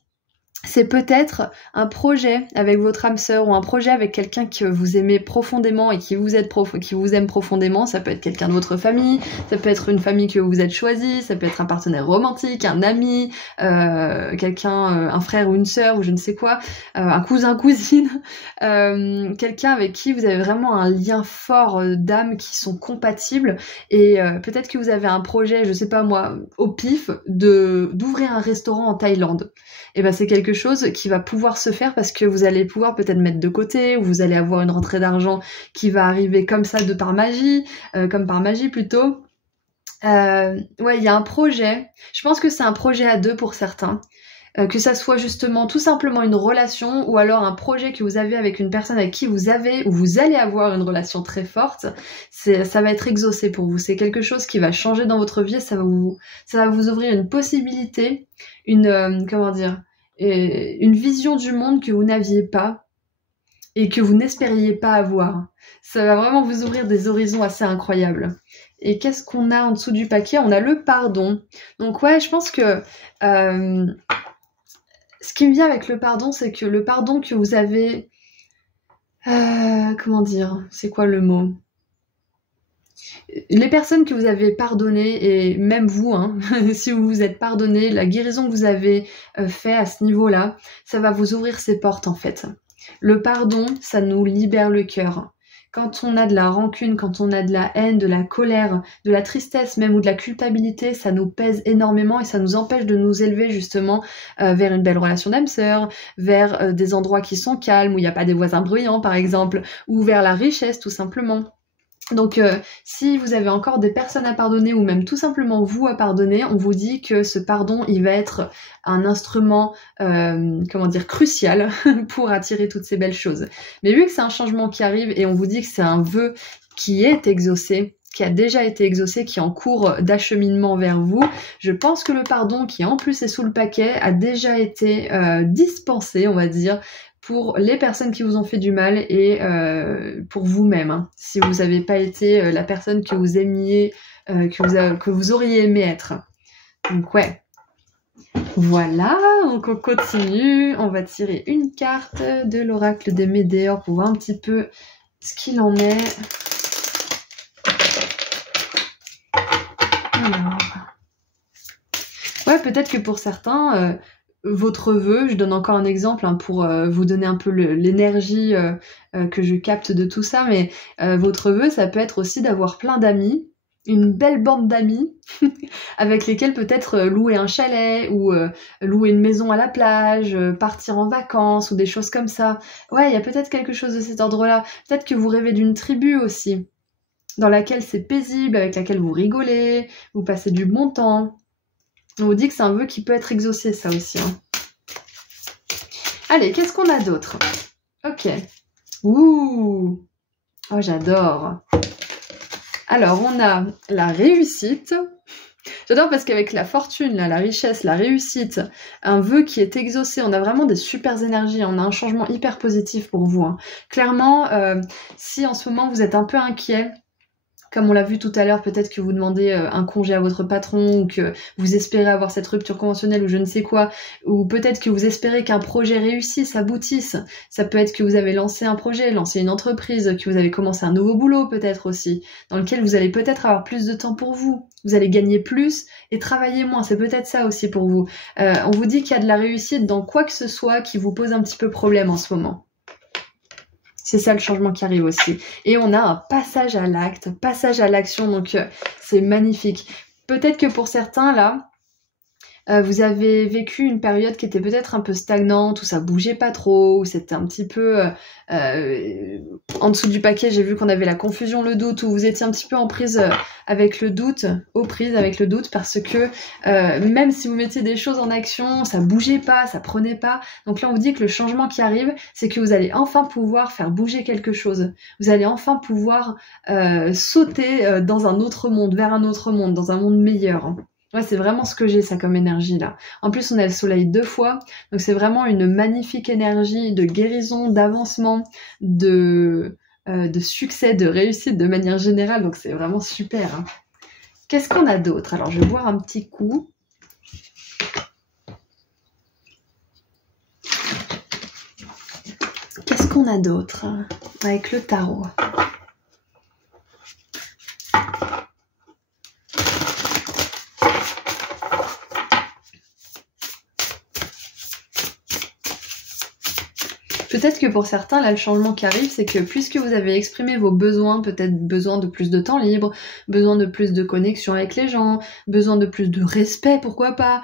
c'est peut-être un projet avec votre âme sœur ou un projet avec quelqu'un que vous aimez profondément et qui vous aime profondément. Ça peut être quelqu'un de votre famille, ça peut être une famille que vous êtes choisi, ça peut être un partenaire romantique, un ami, un frère ou une sœur ou je ne sais quoi, un cousin, cousine, quelqu'un avec qui vous avez vraiment un lien fort d'âme qui sont compatibles et peut-être que vous avez un projet, je sais pas moi, au pif, d'ouvrir un restaurant en Thaïlande. Et ben c'est quelque chose qui va pouvoir se faire parce que vous allez pouvoir peut-être mettre de côté ou vous allez avoir une rentrée d'argent qui va arriver comme ça de par magie, comme par magie plutôt. Ouais, il y a un projet. Je pense que c'est un projet à deux pour certains. Que ça soit justement tout simplement une relation ou alors un projet que vous avez avec une personne avec qui vous avez ou vous allez avoir une relation très forte, ça va être exaucé pour vous. C'est quelque chose qui va changer dans votre vie et ça va vous ouvrir une possibilité, une vision du monde que vous n'aviez pas et que vous n'espériez pas avoir. Ça va vraiment vous ouvrir des horizons assez incroyables. Et qu'est-ce qu'on a en dessous du paquet? On a le pardon. Donc ouais, je pense que ce qui me vient avec le pardon, c'est que le pardon que vous avez... comment dire? C'est quoi le mot? Les personnes que vous avez pardonnées, et même vous, hein, si vous vous êtes pardonné, la guérison que vous avez fait à ce niveau-là, ça va vous ouvrir ses portes en fait. Le pardon, ça nous libère le cœur. Quand on a de la rancune, quand on a de la haine, de la colère, de la tristesse même ou de la culpabilité, ça nous pèse énormément et ça nous empêche de nous élever justement vers une belle relation d'âme sœur, vers des endroits qui sont calmes, où il n'y a pas des voisins bruyants par exemple, ou vers la richesse tout simplement. Donc si vous avez encore des personnes à pardonner ou même tout simplement vous à pardonner, on vous dit que ce pardon il va être un instrument crucial pour attirer toutes ces belles choses. Mais vu que c'est un changement qui arrive et on vous dit que c'est un vœu qui est exaucé, qui a déjà été exaucé, qui est en cours d'acheminement vers vous, je pense que le pardon qui en plus est sous le paquet a déjà été dispensé, on va dire, pour les personnes qui vous ont fait du mal et pour vous-même, hein, si vous n'avez pas été la personne que vous aimiez, que vous auriez aimé être. Donc ouais. Voilà, donc on continue. On va tirer une carte de l'oracle des Médéors pour voir un petit peu ce qu'il en est. Alors... Ouais, peut-être que pour certains... votre vœu, je donne encore un exemple hein, pour vous donner un peu l'énergie que je capte de tout ça, mais votre vœu, ça peut être aussi d'avoir plein d'amis, une belle bande d'amis, avec lesquels peut-être louer un chalet, ou louer une maison à la plage, partir en vacances, ou des choses comme ça. Ouais, il y a peut-être quelque chose de cet ordre-là. Peut-être que vous rêvez d'une tribu aussi, dans laquelle c'est paisible, avec laquelle vous rigolez, vous passez du bon temps. On vous dit que c'est un vœu qui peut être exaucé, ça aussi. Hein. Allez, qu'est-ce qu'on a d'autre? Ok. Ouh. Oh, j'adore. Alors, on a la réussite. J'adore parce qu'avec la fortune, là, la richesse, la réussite, un vœu qui est exaucé, on a vraiment des super énergies. On a un changement hyper positif pour vous. Hein. Clairement, si en ce moment vous êtes un peu inquiet, comme on l'a vu tout à l'heure, peut-être que vous demandez un congé à votre patron ou que vous espérez avoir cette rupture conventionnelle ou je ne sais quoi, ou peut-être que vous espérez qu'un projet réussisse, aboutisse. Ça peut être que vous avez lancé un projet, lancé une entreprise, que vous avez commencé un nouveau boulot peut-être aussi, dans lequel vous allez peut-être avoir plus de temps pour vous. Vous allez gagner plus et travailler moins. C'est peut-être ça aussi pour vous. On vous dit qu'il y a de la réussite dans quoi que ce soit qui vous pose un petit peu problème en ce moment. C'est ça le changement qui arrive aussi. Et on a un passage à l'acte, passage à l'action, donc c'est magnifique. Peut-être que pour certains, là, vous avez vécu une période qui était peut-être un peu stagnante, où ça bougeait pas trop, où c'était un petit peu en dessous du paquet. J'ai vu qu'on avait la confusion, le doute, où vous étiez un petit peu en prise avec le doute, aux prises avec le doute, parce que même si vous mettiez des choses en action, ça bougeait pas, ça prenait pas. Donc là, on vous dit que le changement qui arrive, c'est que vous allez enfin pouvoir faire bouger quelque chose. Vous allez enfin pouvoir sauter dans un autre monde, vers un autre monde, dans un monde meilleur. Hein. Ouais, c'est vraiment ce que j'ai, ça, comme énergie, là. En plus, on a le soleil 2 fois, donc c'est vraiment une magnifique énergie de guérison, d'avancement, de succès, de réussite de manière générale, donc c'est vraiment super. Hein. Qu'est-ce qu'on a d'autre? Alors, je vais boire un petit coup. qu'on a d'autre avec le tarot? Peut-être que pour certains, là, le changement qui arrive, c'est que puisque vous avez exprimé vos besoins, peut-être besoin de plus de temps libre, besoin de plus de connexion avec les gens, besoin de plus de respect, pourquoi pas,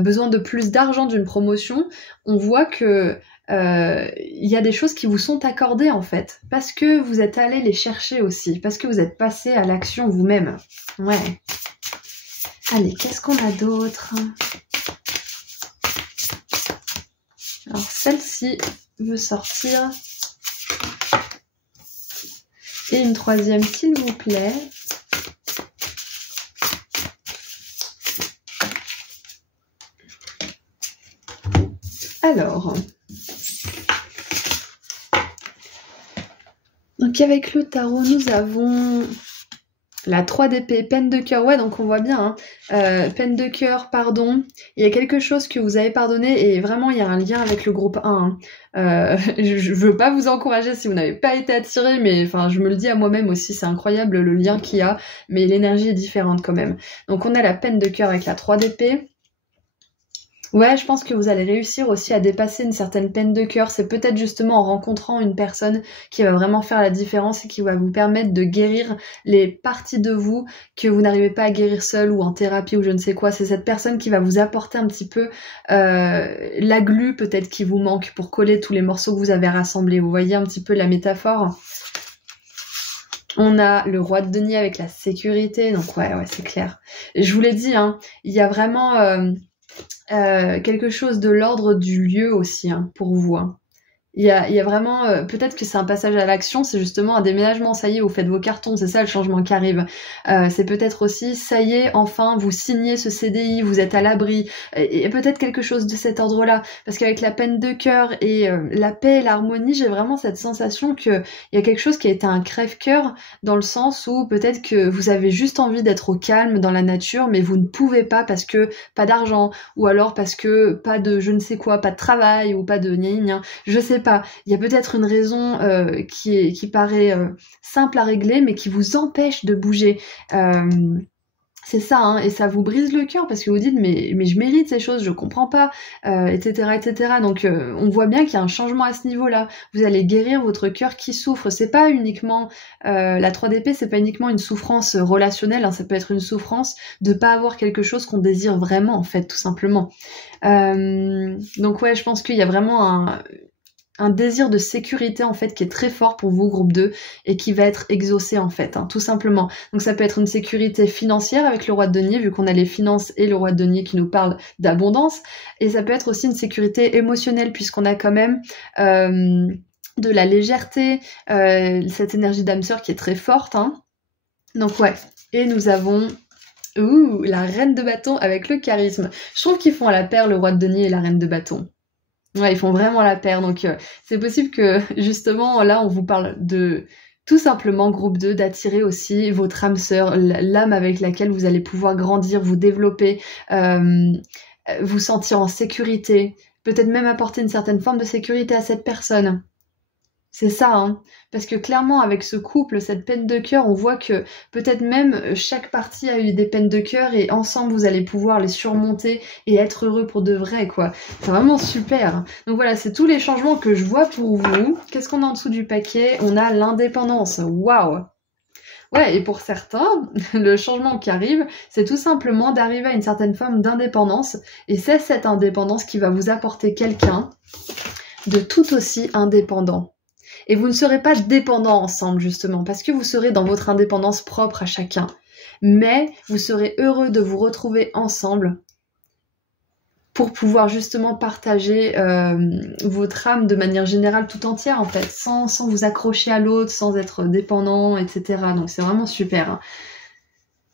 besoin de plus d'argent d'une promotion, on voit que il y a des choses qui vous sont accordées en fait, parce que vous êtes allé les chercher aussi, parce que vous êtes passé à l'action vous-même. Ouais. Allez, qu'est-ce qu'on a d'autre? Alors celle-ci veut sortir. Et une troisième, s'il vous plaît. Alors. Donc avec le tarot, nous avons la 3 d'épée, peine de cœur. Ouais, donc on voit bien, hein. Peine de cœur, pardon. Il y a quelque chose que vous avez pardonné et vraiment il y a un lien avec le groupe 1. Hein. Je veux pas vous encourager si vous n'avez pas été attiré, mais enfin je me le dis à moi-même aussi, c'est incroyable le lien qu'il y a, mais l'énergie est différente quand même. Donc on a la peine de cœur avec la 3 d'épée. Ouais, je pense que vous allez réussir aussi à dépasser une certaine peine de cœur. C'est peut-être justement en rencontrant une personne qui va vraiment faire la différence et qui va vous permettre de guérir les parties de vous que vous n'arrivez pas à guérir seul ou en thérapie ou je ne sais quoi. C'est cette personne qui va vous apporter un petit peu la glu peut-être qui vous manque pour coller tous les morceaux que vous avez rassemblés. Vous voyez un petit peu la métaphore? On a le roi de denier avec la sécurité. Donc ouais, c'est clair. Et je vous l'ai dit, hein, il y a vraiment... quelque chose de l'ordre du lieu aussi, hein, pour vous. Hein. Il y a vraiment... peut-être que c'est un passage à l'action, c'est justement un déménagement, ça y est, vous faites vos cartons, c'est ça le changement qui arrive. C'est peut-être aussi, ça y est, enfin, vous signez ce CDI, vous êtes à l'abri, et peut-être quelque chose de cet ordre-là. Parce qu'avec la peine de cœur et la paix et l'harmonie, j'ai vraiment cette sensation qu'il y a quelque chose qui a été un crève-cœur, dans le sens où peut-être que vous avez juste envie d'être au calme dans la nature, mais vous ne pouvez pas parce que pas d'argent, ou alors parce que pas de je ne sais quoi, pas de travail, ou pas de gna gna, je sais pas, il y a peut-être une raison qui paraît simple à régler, mais qui vous empêche de bouger. C'est ça, hein, et ça vous brise le cœur parce que vous dites mais je mérite ces choses, je comprends pas, etc., etc. Donc on voit bien qu'il y a un changement à ce niveau-là. Vous allez guérir votre cœur qui souffre. C'est pas uniquement la 3 d'épée, c'est pas uniquement une souffrance relationnelle, hein, ça peut être une souffrance de pas avoir quelque chose qu'on désire vraiment en fait, tout simplement. Donc ouais, je pense qu'il y a vraiment un désir de sécurité en fait qui est très fort pour vous, groupe 2, et qui va être exaucé en fait, hein, tout simplement. Donc ça peut être une sécurité financière avec le roi de denier, vu qu'on a les finances et le roi de denier qui nous parlent d'abondance, et ça peut être aussi une sécurité émotionnelle, puisqu'on a quand même de la légèreté, cette énergie d'âme sœur qui est très forte, hein. Donc ouais, et nous avons... Ouh, la reine de bâton avec le charisme. Je trouve qu'ils font à la paire le roi de denier et la reine de bâton. Ouais, ils font vraiment la paire, donc c'est possible que justement là on vous parle de tout simplement groupe 2, d'attirer aussi votre âme sœur, l'âme avec laquelle vous allez pouvoir grandir, vous développer, vous sentir en sécurité, peut-être même apporter une certaine forme de sécurité à cette personne. C'est ça, hein. Parce que clairement, avec ce couple, cette peine de cœur, on voit que peut-être même chaque partie a eu des peines de cœur et ensemble, vous allez pouvoir les surmonter et être heureux pour de vrai, quoi. C'est vraiment super. Donc voilà, c'est tous les changements que je vois pour vous. Qu'est-ce qu'on a en dessous du paquet? On a l'indépendance. Waouh! Ouais, et pour certains, le changement qui arrive, c'est tout simplement d'arriver à une certaine forme d'indépendance. Et c'est cette indépendance qui va vous apporter quelqu'un de tout aussi indépendant. Et vous ne serez pas dépendants ensemble, justement, parce que vous serez dans votre indépendance propre à chacun. Mais vous serez heureux de vous retrouver ensemble pour pouvoir justement partager votre âme de manière générale tout entière, en fait, sans vous accrocher à l'autre, sans être dépendant, etc. Donc c'est vraiment super.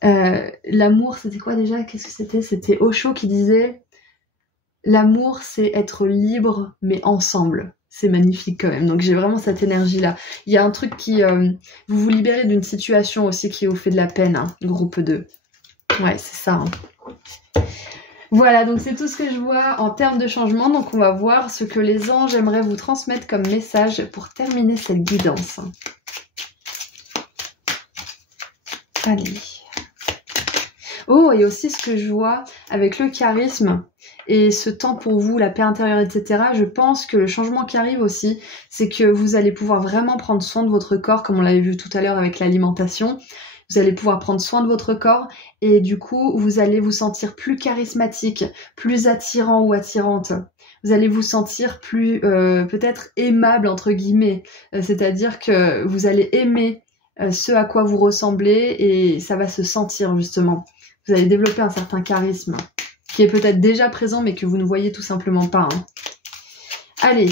Hein. L'amour, c'était quoi déjà? Qu'est-ce que c'était? C'était Osho qui disait « L'amour, c'est être libre, mais ensemble ». C'est magnifique quand même, donc j'ai vraiment cette énergie-là. Il y a un truc qui... vous vous libérez d'une situation aussi qui vous fait de la peine, hein, groupe 2. Ouais, c'est ça. Hein. Voilà, donc c'est tout ce que je vois en termes de changement. Donc on va voir ce que les anges aimeraient vous transmettre comme message pour terminer cette guidance. Allez. Oh, et aussi ce que je vois avec le charisme et ce temps pour vous, la paix intérieure, etc. Je pense que le changement qui arrive aussi, c'est que vous allez pouvoir vraiment prendre soin de votre corps, comme on l'avait vu tout à l'heure avec l'alimentation. Vous allez pouvoir prendre soin de votre corps et du coup, vous allez vous sentir plus charismatique, plus attirant ou attirante. Vous allez vous sentir plus peut-être aimable, entre guillemets. C'est-à-dire que vous allez aimer ce à quoi vous ressemblez et ça va se sentir justement. Vous allez développer un certain charisme qui est peut-être déjà présent mais que vous ne voyez tout simplement pas. Hein. Allez,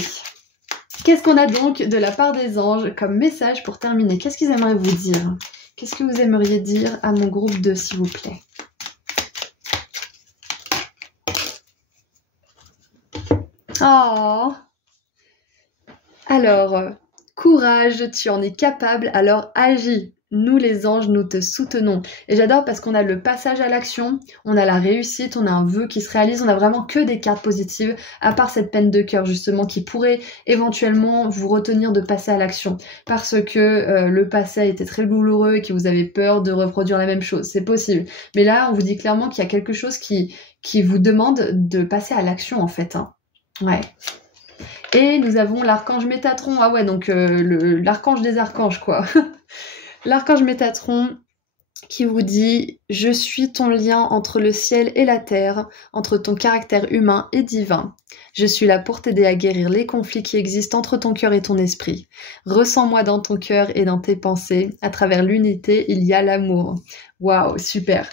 qu'est-ce qu'on a donc de la part des anges comme message pour terminer? Qu'est-ce qu'ils aimeraient vous dire? Qu'est-ce que vous aimeriez dire à mon groupe 2, s'il vous plaît? Oh! Alors, courage, tu en es capable, alors agis. Nous les anges, nous te soutenons. Et j'adore parce qu'on a le passage à l'action, on a la réussite, on a un vœu qui se réalise, on a vraiment que des cartes positives, à part cette peine de cœur justement qui pourrait éventuellement vous retenir de passer à l'action. Parce que le passé a été très douloureux et que vous avez peur de reproduire la même chose. C'est possible. Mais là, on vous dit clairement qu'il y a quelque chose qui vous demande de passer à l'action en fait. Hein. Ouais. Et nous avons l'archange Métatron. Ah ouais, donc l'archange des archanges quoi. L'archange Métatron qui vous dit « Je suis ton lien entre le ciel et la terre, entre ton caractère humain et divin. Je suis là pour t'aider à guérir les conflits qui existent entre ton cœur et ton esprit. Ressens-moi dans ton cœur et dans tes pensées. À travers l'unité, il y a l'amour. » Waouh, super.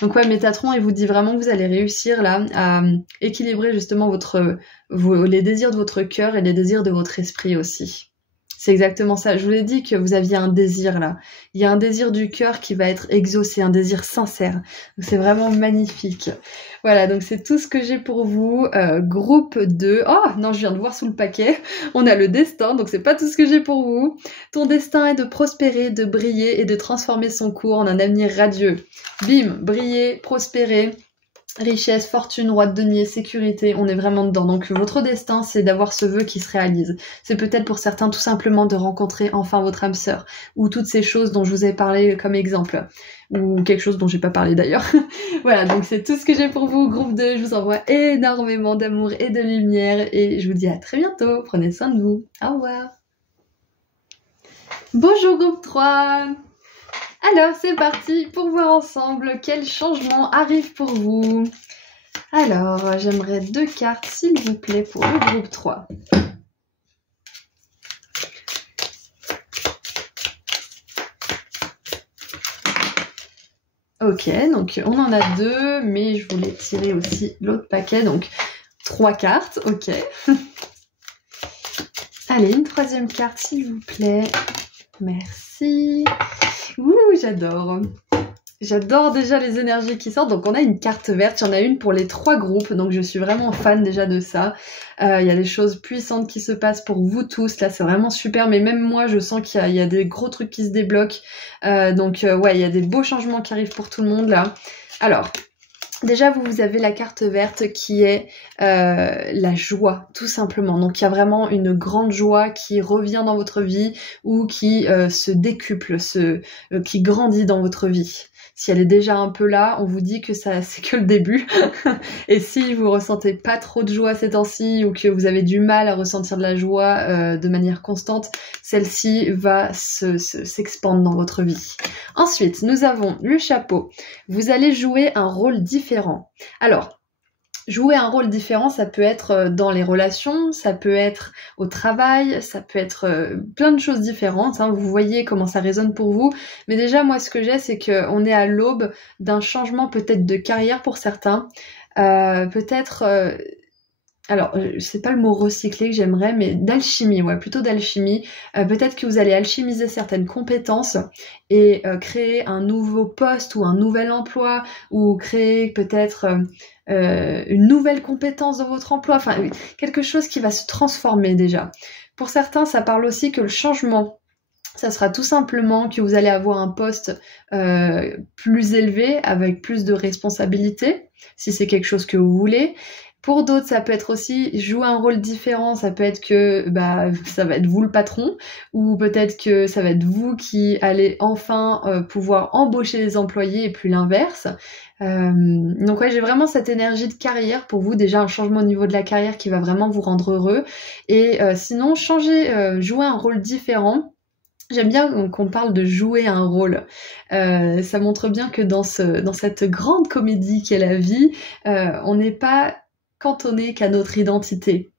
Donc ouais, Métatron, il vous dit vraiment que vous allez réussir là à équilibrer justement les désirs de votre cœur et les désirs de votre esprit aussi. C'est exactement ça. Je vous l'ai dit que vous aviez un désir là. Il y a un désir du cœur qui va être exaucé, un désir sincère. Donc c'est vraiment magnifique. Voilà, donc c'est tout ce que j'ai pour vous. Groupe 2. Oh non, je viens de voir sous le paquet. On a le destin, donc c'est pas tout ce que j'ai pour vous. Ton destin est de prospérer, de briller et de transformer son cours en un avenir radieux. Bim, briller, prospérer. Richesse, fortune, roi de denier, sécurité, on est vraiment dedans. Donc votre destin, c'est d'avoir ce vœu qui se réalise. C'est peut-être pour certains tout simplement de rencontrer enfin votre âme sœur, ou toutes ces choses dont je vous ai parlé comme exemple, ou quelque chose dont j'ai pas parlé d'ailleurs. Voilà, donc c'est tout ce que j'ai pour vous, groupe 2. Je vous envoie énormément d'amour et de lumière, et je vous dis à très bientôt. Prenez soin de vous. Au revoir. Bonjour groupe 3. Alors, c'est parti pour voir ensemble quel changement arrive pour vous. Alors, j'aimerais 2 cartes, s'il vous plaît, pour le groupe 3. Ok, donc on en a 2, mais je voulais tirer aussi l'autre paquet, donc 3 cartes, ok. Allez, une 3e carte, s'il vous plaît. Merci. Ouh, j'adore. J'adore déjà les énergies qui sortent. Donc on a une carte verte, il y en a une pour les 3 groupes. Donc je suis vraiment fan déjà de ça. Il y a des choses puissantes qui se passent pour vous tous. Là c'est vraiment super. Mais même moi je sens qu'il y a des gros trucs qui se débloquent. Ouais, il y a des beaux changements qui arrivent pour tout le monde là. Alors... Déjà, vous avez la carte verte qui est la joie, tout simplement. Donc, il y a vraiment une grande joie qui revient dans votre vie ou qui se décuple, qui grandit dans votre vie. Si elle est déjà un peu là, on vous dit que ça c'est que le début. Et si vous ressentez pas trop de joie ces temps-ci ou que vous avez du mal à ressentir de la joie de manière constante, celle-ci va s'expandre dans votre vie. Ensuite, nous avons le chapeau. Vous allez jouer un rôle différent. Alors, jouer un rôle différent, ça peut être dans les relations, ça peut être au travail, ça peut être plein de choses différentes. Hein. Vous voyez comment ça résonne pour vous. Mais déjà, moi, ce que j'ai, c'est qu'on est à l'aube d'un changement peut-être de carrière pour certains. Peut-être... alors, c'est pas le mot recycler que j'aimerais, mais d'alchimie, ouais, plutôt d'alchimie. Peut-être que vous allez alchimiser certaines compétences et créer un nouveau poste ou un nouvel emploi, ou créer peut-être une nouvelle compétence dans votre emploi, enfin quelque chose qui va se transformer déjà. Pour certains, ça parle aussi que le changement ça sera tout simplement que vous allez avoir un poste plus élevé, avec plus de responsabilités, si c'est quelque chose que vous voulez. Pour d'autres, ça peut être aussi jouer un rôle différent, ça peut être que ça va être vous le patron, ou peut-être que ça va être vous qui allez enfin pouvoir embaucher les employés et plus l'inverse. Donc ouais, j'ai vraiment cette énergie de carrière pour vous, déjà un changement au niveau de la carrière qui va vraiment vous rendre heureux. Et sinon, jouer un rôle différent. J'aime bien qu'on parle de jouer un rôle. Ça montre bien que dans cette grande comédie qu'est la vie, on n'est pas cantonné qu'à notre identité.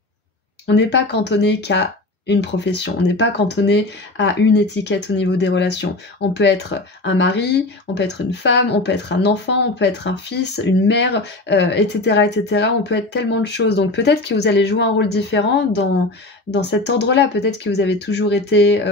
On n'est pas cantonné qu'à une profession. On n'est pas cantonné à une étiquette au niveau des relations. On peut être un mari, on peut être une femme, on peut être un enfant, on peut être un fils, une mère, etc., etc. On peut être tellement de choses. Donc peut-être que vous allez jouer un rôle différent dans cet ordre-là. Peut-être que vous avez toujours été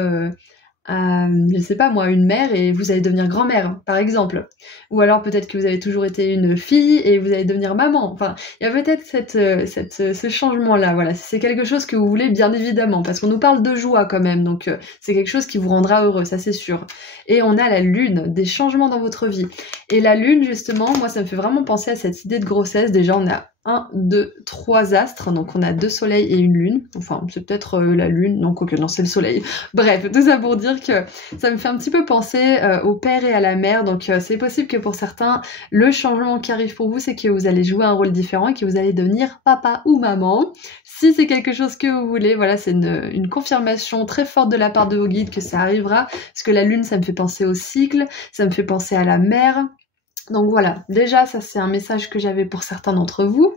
je sais pas moi, une mère et vous allez devenir grand-mère, par exemple. Ou alors peut-être que vous avez toujours été une fille et vous allez devenir maman. Enfin, il y a peut-être ce changement-là, voilà. C'est quelque chose que vous voulez, bien évidemment, parce qu'on nous parle de joie quand même, donc c'est quelque chose qui vous rendra heureux, ça c'est sûr. Et on a la lune, des changements dans votre vie. Et la lune, justement, moi ça me fait vraiment penser à cette idée de grossesse. Déjà, on a 1, 2, 3 astres, donc on a 2 soleils et une lune, enfin c'est peut-être la lune, non quoique non c'est le soleil, bref, tout ça pour dire que ça me fait un petit peu penser au père et à la mère, donc c'est possible que pour certains, le changement qui arrive pour vous, c'est que vous allez jouer un rôle différent et que vous allez devenir papa ou maman. Si c'est quelque chose que vous voulez, voilà, c'est une confirmation très forte de la part de vos guides que ça arrivera, parce que la lune ça me fait penser au cycle, ça me fait penser à la mer. Donc voilà, déjà ça c'est un message que j'avais pour certains d'entre vous.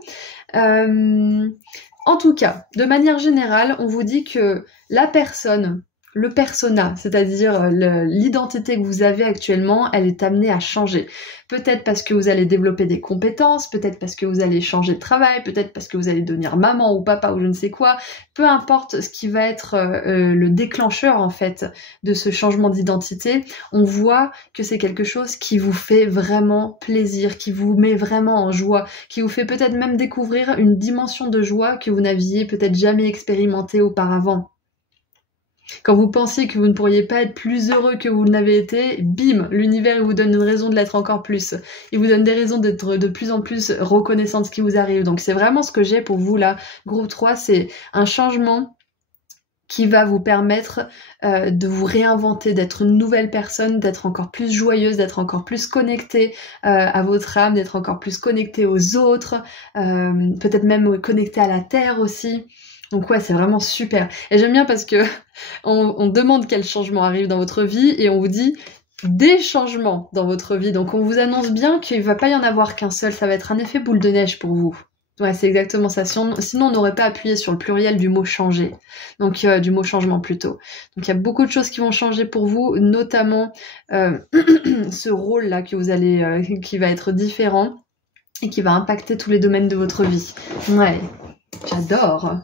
En tout cas, de manière générale, on vous dit que la personne, le persona, c'est-à-dire l'identité que vous avez actuellement, elle est amenée à changer. Peut-être parce que vous allez développer des compétences, peut-être parce que vous allez changer de travail, peut-être parce que vous allez devenir maman ou papa ou je ne sais quoi. Peu importe ce qui va être le déclencheur en fait de ce changement d'identité, on voit que c'est quelque chose qui vous fait vraiment plaisir, qui vous met vraiment en joie, qui vous fait peut-être même découvrir une dimension de joie que vous n'aviez peut-être jamais expérimentée auparavant. Quand vous pensiez que vous ne pourriez pas être plus heureux que vous l'avez été, bim, l'univers vous donne une raison de l'être encore plus. Il vous donne des raisons d'être de plus en plus reconnaissant de ce qui vous arrive. Donc c'est vraiment ce que j'ai pour vous là. Groupe 3, c'est un changement qui va vous permettre de vous réinventer, d'être une nouvelle personne, d'être encore plus joyeuse, d'être encore plus connectée à votre âme, d'être encore plus connectée aux autres, peut-être même connectée à la terre aussi. Donc ouais, c'est vraiment super. Et j'aime bien parce que on demande quel changement arrive dans votre vie et on vous dit des changements dans votre vie. Donc on vous annonce bien qu'il ne va pas y en avoir qu'un seul, ça va être un effet boule de neige pour vous. Ouais, c'est exactement ça. Sinon, on n'aurait pas appuyé sur le pluriel du mot changer. Donc du mot changement plutôt. Donc il y a beaucoup de choses qui vont changer pour vous, notamment ce rôle-là que vous allez, qui va être différent et qui va impacter tous les domaines de votre vie. Ouais, j'adore.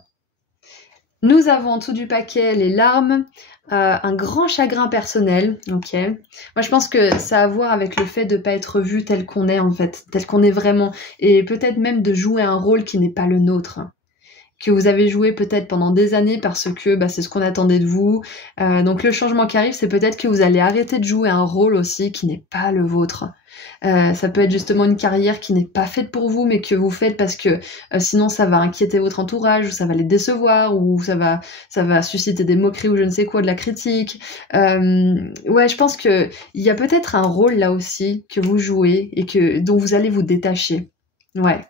Nous avons en dessous du paquet les larmes, un grand chagrin personnel, ok. Moi je pense que ça a à voir avec le fait de pas être vu tel qu'on est en fait, tel qu'on est vraiment, et peut-être même de jouer un rôle qui n'est pas le nôtre, que vous avez joué peut-être pendant des années parce que c'est ce qu'on attendait de vous. Donc le changement qui arrive, c'est peut-être que vous allez arrêter de jouer un rôle aussi qui n'est pas le vôtre. Ça peut être justement une carrière qui n'est pas faite pour vous, mais que vous faites parce que sinon ça va inquiéter votre entourage, ou ça va les décevoir, ou ça va susciter des moqueries ou je ne sais quoi, de la critique. Ouais, je pense que il y a peut-être un rôle là aussi que vous jouez et dont vous allez vous détacher. Ouais.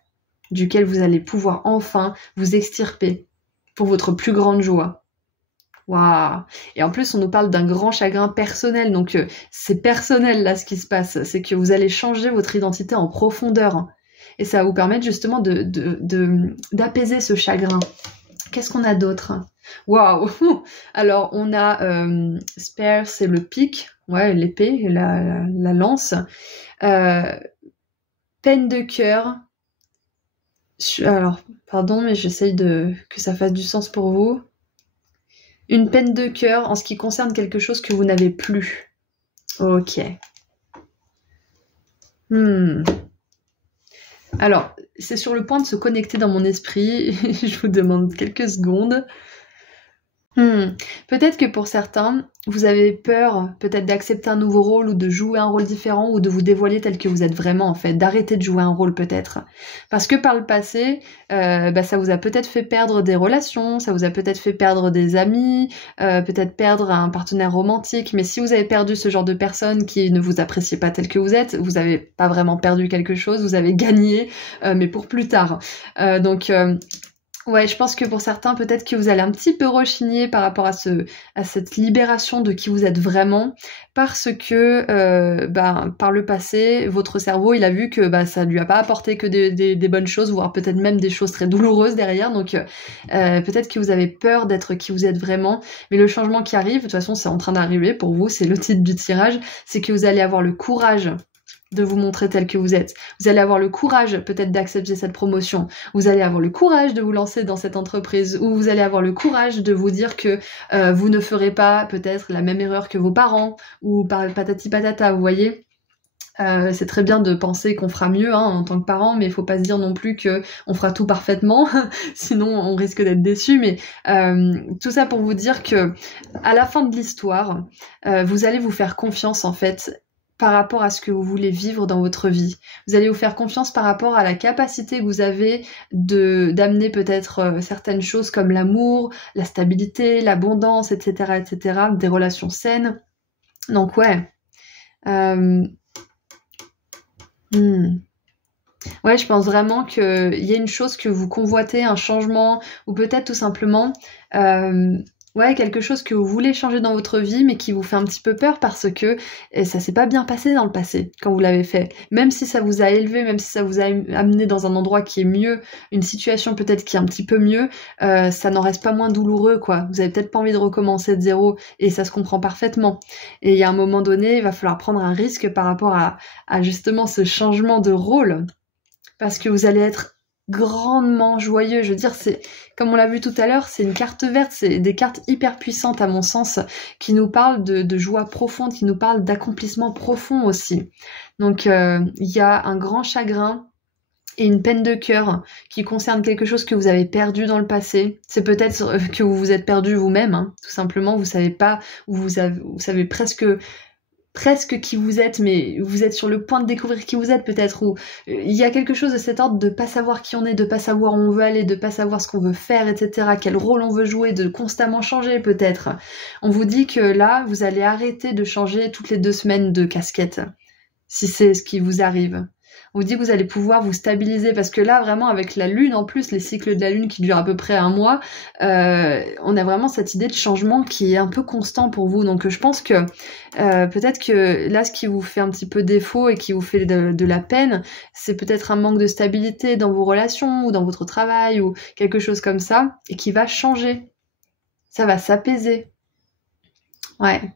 Duquel vous allez pouvoir enfin vous extirper pour votre plus grande joie. Waouh! Et en plus, on nous parle d'un grand chagrin personnel, donc c'est personnel là ce qui se passe, c'est que vous allez changer votre identité en profondeur. Et ça va vous permettre justement d'apaiser ce chagrin. Qu'est-ce qu'on a d'autre? Waouh! Alors, on a Spear, c'est le pic, ouais, l'épée, la lance. Peine de cœur. Alors, pardon, mais j'essaye que ça fasse du sens pour vous. Une peine de cœur en ce qui concerne quelque chose que vous n'avez plus. Ok. Alors, c'est sur le point de se connecter dans mon esprit. Je vous demande quelques secondes. Peut-être que pour certains, vous avez peur peut-être d'accepter un nouveau rôle ou de jouer un rôle différent ou de vous dévoiler tel que vous êtes vraiment en fait, d'arrêter de jouer un rôle peut-être. Parce que par le passé, ça vous a peut-être fait perdre des relations, ça vous a peut-être fait perdre des amis, peut-être perdre un partenaire romantique, mais si vous avez perdu ce genre de personne qui ne vous apprécie pas tel que vous êtes, vous avez pas vraiment perdu quelque chose, vous avez gagné, mais pour plus tard. Ouais, je pense que pour certains, peut-être que vous allez un petit peu rechigner par rapport à cette libération de qui vous êtes vraiment, parce que par le passé, votre cerveau, il a vu que ça lui a pas apporté que des bonnes choses, voire peut-être même des choses très douloureuses derrière. Donc peut-être que vous avez peur d'être qui vous êtes vraiment, mais le changement qui arrive, de toute façon, c'est en train d'arriver pour vous, c'est le titre du tirage, c'est que vous allez avoir le courage de vous montrer tel que vous êtes. Vous allez avoir le courage peut-être d'accepter cette promotion. Vous allez avoir le courage de vous lancer dans cette entreprise, ou vous allez avoir le courage de vous dire que vous ne ferez pas peut-être la même erreur que vos parents, ou patati patata, vous voyez. C'est très bien de penser qu'on fera mieux en tant que parent, mais il faut pas se dire non plus que on fera tout parfaitement, sinon on risque d'être déçu. Mais tout ça pour vous dire que à la fin de l'histoire, vous allez vous faire confiance en fait par rapport à ce que vous voulez vivre dans votre vie. Vous allez vous faire confiance par rapport à la capacité que vous avez d'amener peut-être certaines choses comme l'amour, la stabilité, l'abondance, etc., etc., des relations saines. Donc ouais. Ouais, je pense vraiment qu'il y a une chose que vous convoitez, un changement, ou peut-être tout simplement quelque chose que vous voulez changer dans votre vie, mais qui vous fait un petit peu peur parce que ça s'est pas bien passé dans le passé quand vous l'avez fait. Même si ça vous a élevé, même si ça vous a amené dans un endroit qui est mieux, une situation peut-être qui est un petit peu mieux, ça n'en reste pas moins douloureux, quoi. Vous avez peut-être pas envie de recommencer de zéro, et ça se comprend parfaitement. Et il y a un moment donné, il va falloir prendre un risque par rapport à justement ce changement de rôle, parce que vous allez être grandement joyeux. Je veux dire, c'est comme on l'a vu tout à l'heure, c'est une carte verte, c'est des cartes hyper puissantes à mon sens, qui nous parlent de joie profonde, qui nous parlent d'accomplissement profond aussi. Donc il y a un grand chagrin et une peine de cœur qui concerne quelque chose que vous avez perdu dans le passé. C'est peut-être que vous vous êtes perdu vous-même, tout simplement, vous savez pas, ou vous savez presque qui vous êtes, mais vous êtes sur le point de découvrir qui vous êtes peut-être, ou il y a quelque chose de cet ordre de pas savoir qui on est, de pas savoir où on veut aller, de pas savoir ce qu'on veut faire, etc., quel rôle on veut jouer, de constamment changer peut-être. On vous dit que là, vous allez arrêter de changer toutes les 2 semaines de casquette, si c'est ce qui vous arrive. On vous dit que vous allez pouvoir vous stabiliser, parce que là, vraiment, avec la lune, en plus, les cycles de la lune qui durent à peu près 1 mois, on a vraiment cette idée de changement qui est un peu constant pour vous. Donc je pense que peut-être que là, ce qui vous fait un petit peu défaut et qui vous fait de la peine, c'est peut-être un manque de stabilité dans vos relations ou dans votre travail ou quelque chose comme ça, et qui va changer. Ça va s'apaiser. Ouais.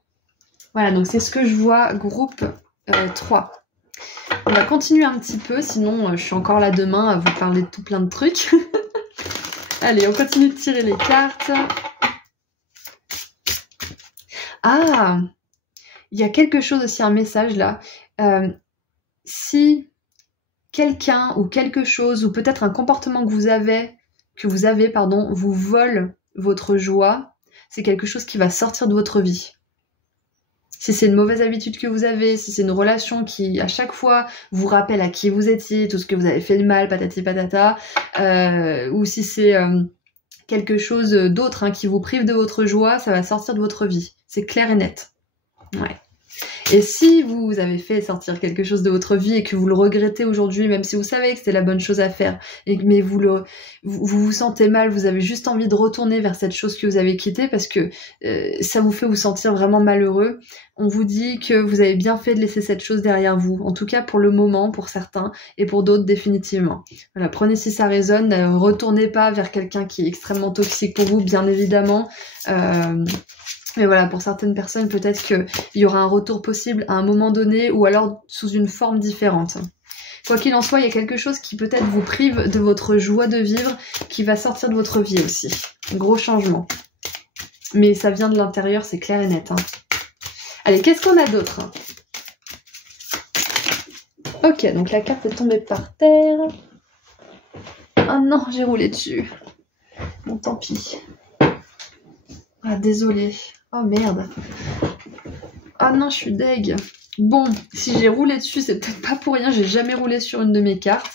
Voilà, donc c'est ce que je vois, groupe 3. On va continuer un petit peu, sinon je suis encore là demain à vous parler de tout plein de trucs. Allez, on continue de tirer les cartes. Ah, il y a quelque chose aussi, un message là. Si quelqu'un ou quelque chose, ou peut-être un comportement que vous avez, vous vole votre joie, c'est quelque chose qui va sortir de votre vie. Si c'est une mauvaise habitude que vous avez, si c'est une relation qui, à chaque fois, vous rappelle à qui vous étiez, tout ce que vous avez fait de mal, patati patata, ou si c'est quelque chose d'autre qui vous prive de votre joie, ça va sortir de votre vie. C'est clair et net. Ouais. Et si vous avez fait sortir quelque chose de votre vie et que vous le regrettez aujourd'hui, même si vous savez que c'était la bonne chose à faire, mais vous vous sentez mal, vous avez juste envie de retourner vers cette chose que vous avez quittée parce que ça vous fait vous sentir vraiment malheureux, on vous dit que vous avez bien fait de laisser cette chose derrière vous. En tout cas pour le moment, pour certains, et pour d'autres définitivement. Voilà, prenez si ça résonne, ne retournez pas vers quelqu'un qui est extrêmement toxique pour vous, bien évidemment. Mais voilà, pour certaines personnes, peut-être qu'il y aura un retour possible à un moment donné, ou alors sous une forme différente. Quoi qu'il en soit, il y a quelque chose qui peut-être vous prive de votre joie de vivre, qui va sortir de votre vie aussi. Un gros changement. Mais ça vient de l'intérieur, c'est clair et net. Allez, qu'est-ce qu'on a d'autre? Ok, donc la carte est tombée par terre. Oh non, j'ai roulé dessus. Bon, tant pis. Ah, désolée. Oh merde. Ah non, je suis deg. Bon, si j'ai roulé dessus, c'est peut-être pas pour rien, j'ai jamais roulé sur une de mes cartes.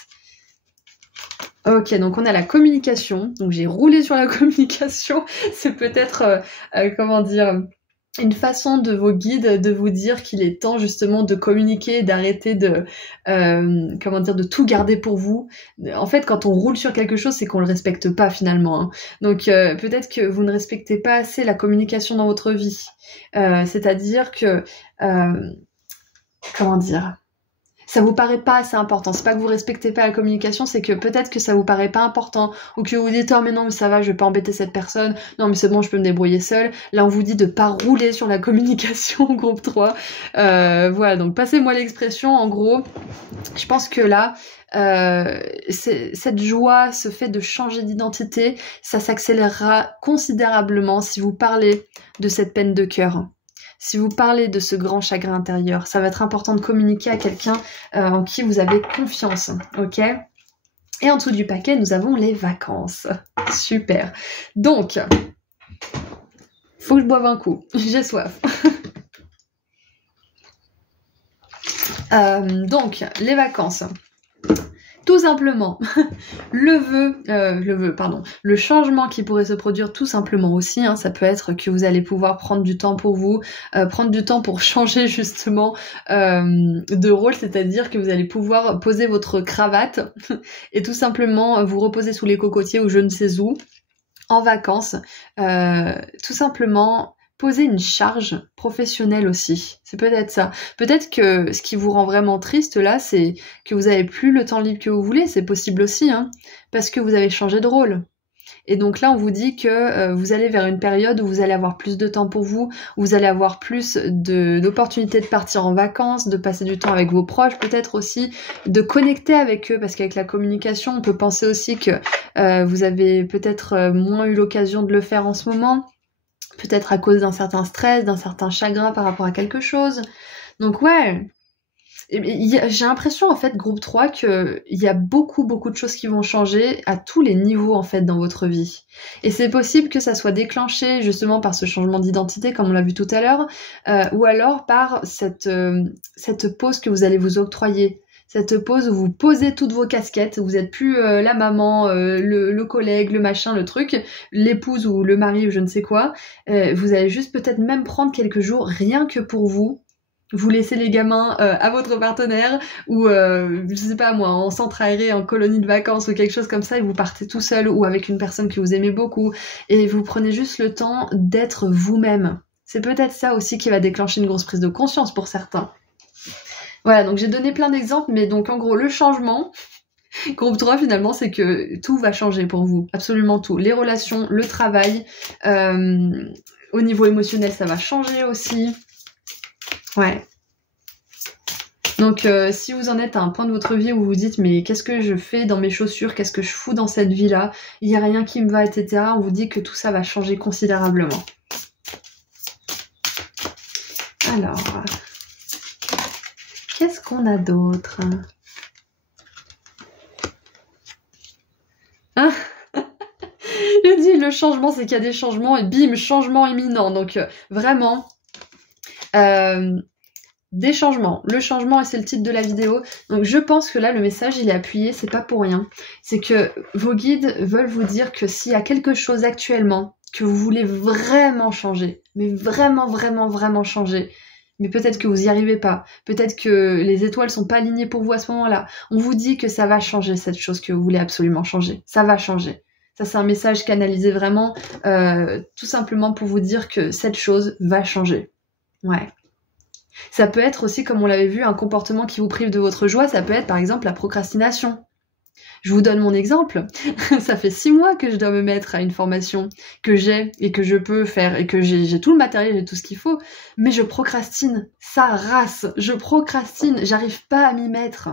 Ok, donc on a la communication. Donc j'ai roulé sur la communication. C'est peut-être, comment dire, une façon de vos guides de vous dire qu'il est temps justement de communiquer, d'arrêter de, comment dire, de tout garder pour vous. En fait, quand on roule sur quelque chose, c'est qu'on le respecte pas finalement, hein. Donc peut-être que vous ne respectez pas assez la communication dans votre vie. C'est-à-dire que, comment dire, ça vous paraît pas assez important. C'est pas que vous respectez pas la communication, c'est que peut-être que ça vous paraît pas important, ou que vous dites oh mais non mais ça va, je vais pas embêter cette personne, non mais c'est bon, je peux me débrouiller seule. Là on vous dit de pas rouler sur la communication groupe 3. Voilà, donc passez-moi l'expression. En gros, je pense que là, cette joie, ce fait de changer d'identité, ça s'accélérera considérablement si vous parlez de cette peine de cœur. Si vous parlez de ce grand chagrin intérieur, ça va être important de communiquer à quelqu'un en qui vous avez confiance, ok ? Et en dessous du paquet, nous avons les vacances. Super. Donc, faut que je boive un coup. J'ai soif. Donc, les vacances. Tout simplement, le changement qui pourrait se produire tout simplement aussi, hein, ça peut être que vous allez pouvoir prendre du temps pour vous, prendre du temps pour changer justement de rôle, c'est-à-dire que vous allez pouvoir poser votre cravate et tout simplement vous reposer sous les cocotiers ou je ne sais où, en vacances, tout simplement poser une charge professionnelle aussi. C'est peut-être ça. Peut-être que ce qui vous rend vraiment triste là, c'est que vous avez plus le temps libre que vous voulez. C'est possible aussi, hein, parce que vous avez changé de rôle. Et donc là, on vous dit que vous allez vers une période où vous allez avoir plus de temps pour vous, où vous allez avoir plus d'opportunités de partir en vacances, de passer du temps avec vos proches, peut-être aussi de connecter avec eux, parce qu'avec la communication, on peut penser aussi que vous avez peut-être moins eu l'occasion de le faire en ce moment, peut-être à cause d'un certain stress, d'un certain chagrin par rapport à quelque chose. Donc ouais, j'ai l'impression en fait, groupe 3, qu'il y a beaucoup de choses qui vont changer à tous les niveaux en fait dans votre vie. Et c'est possible que ça soit déclenché justement par ce changement d'identité comme on l'a vu tout à l'heure, ou alors par cette pause que vous allez vous octroyer. Cette pause où vous posez toutes vos casquettes, vous êtes plus la maman, le collègue, le machin, le truc, l'épouse ou le mari ou je ne sais quoi. Vous allez juste peut-être même prendre quelques jours rien que pour vous. Vous laissez les gamins à votre partenaire ou je sais pas moi, en centre aéré, en colonie de vacances ou quelque chose comme ça et vous partez tout seul ou avec une personne que vous aimez beaucoup et vous prenez juste le temps d'être vous-même. C'est peut-être ça aussi qui va déclencher une grosse prise de conscience pour certains. Voilà, donc j'ai donné plein d'exemples, mais donc en gros, le changement, groupe 3 finalement, c'est que tout va changer pour vous, absolument tout. Les relations, le travail, au niveau émotionnel, ça va changer aussi. Ouais. Donc si vous en êtes à un point de votre vie où vous vous dites mais qu'est-ce que je fais dans mes chaussures, qu'est-ce que je fous dans cette vie-là, il n'y a rien qui me va, etc., on vous dit que tout ça va changer considérablement. Alors... qu'est-ce qu'on a d'autre? Hein? Je dis le changement, c'est qu'il y a des changements et bim, changement imminent. Donc vraiment, des changements. Le changement, et c'est le titre de la vidéo. Donc je pense que là, le message, il est appuyé, c'est pas pour rien. C'est que vos guides veulent vous dire que s'il y a quelque chose actuellement que vous voulez vraiment changer, mais vraiment changer, mais peut-être que vous n'y arrivez pas, peut-être que les étoiles sont pas alignées pour vous à ce moment-là. On vous dit que ça va changer, cette chose que vous voulez absolument changer. Ça va changer. Ça, c'est un message canalisé vraiment, tout simplement pour vous dire que cette chose va changer. Ouais. Ça peut être aussi, comme on l'avait vu, un comportement qui vous prive de votre joie. Ça peut être, par exemple, la procrastination. Je vous donne mon exemple. Ça fait 6 mois que je dois me mettre à une formation que j'ai et que je peux faire et que j'ai tout le matériel, j'ai tout ce qu'il faut, mais je procrastine. Ça race. Je procrastine. J'arrive pas à m'y mettre.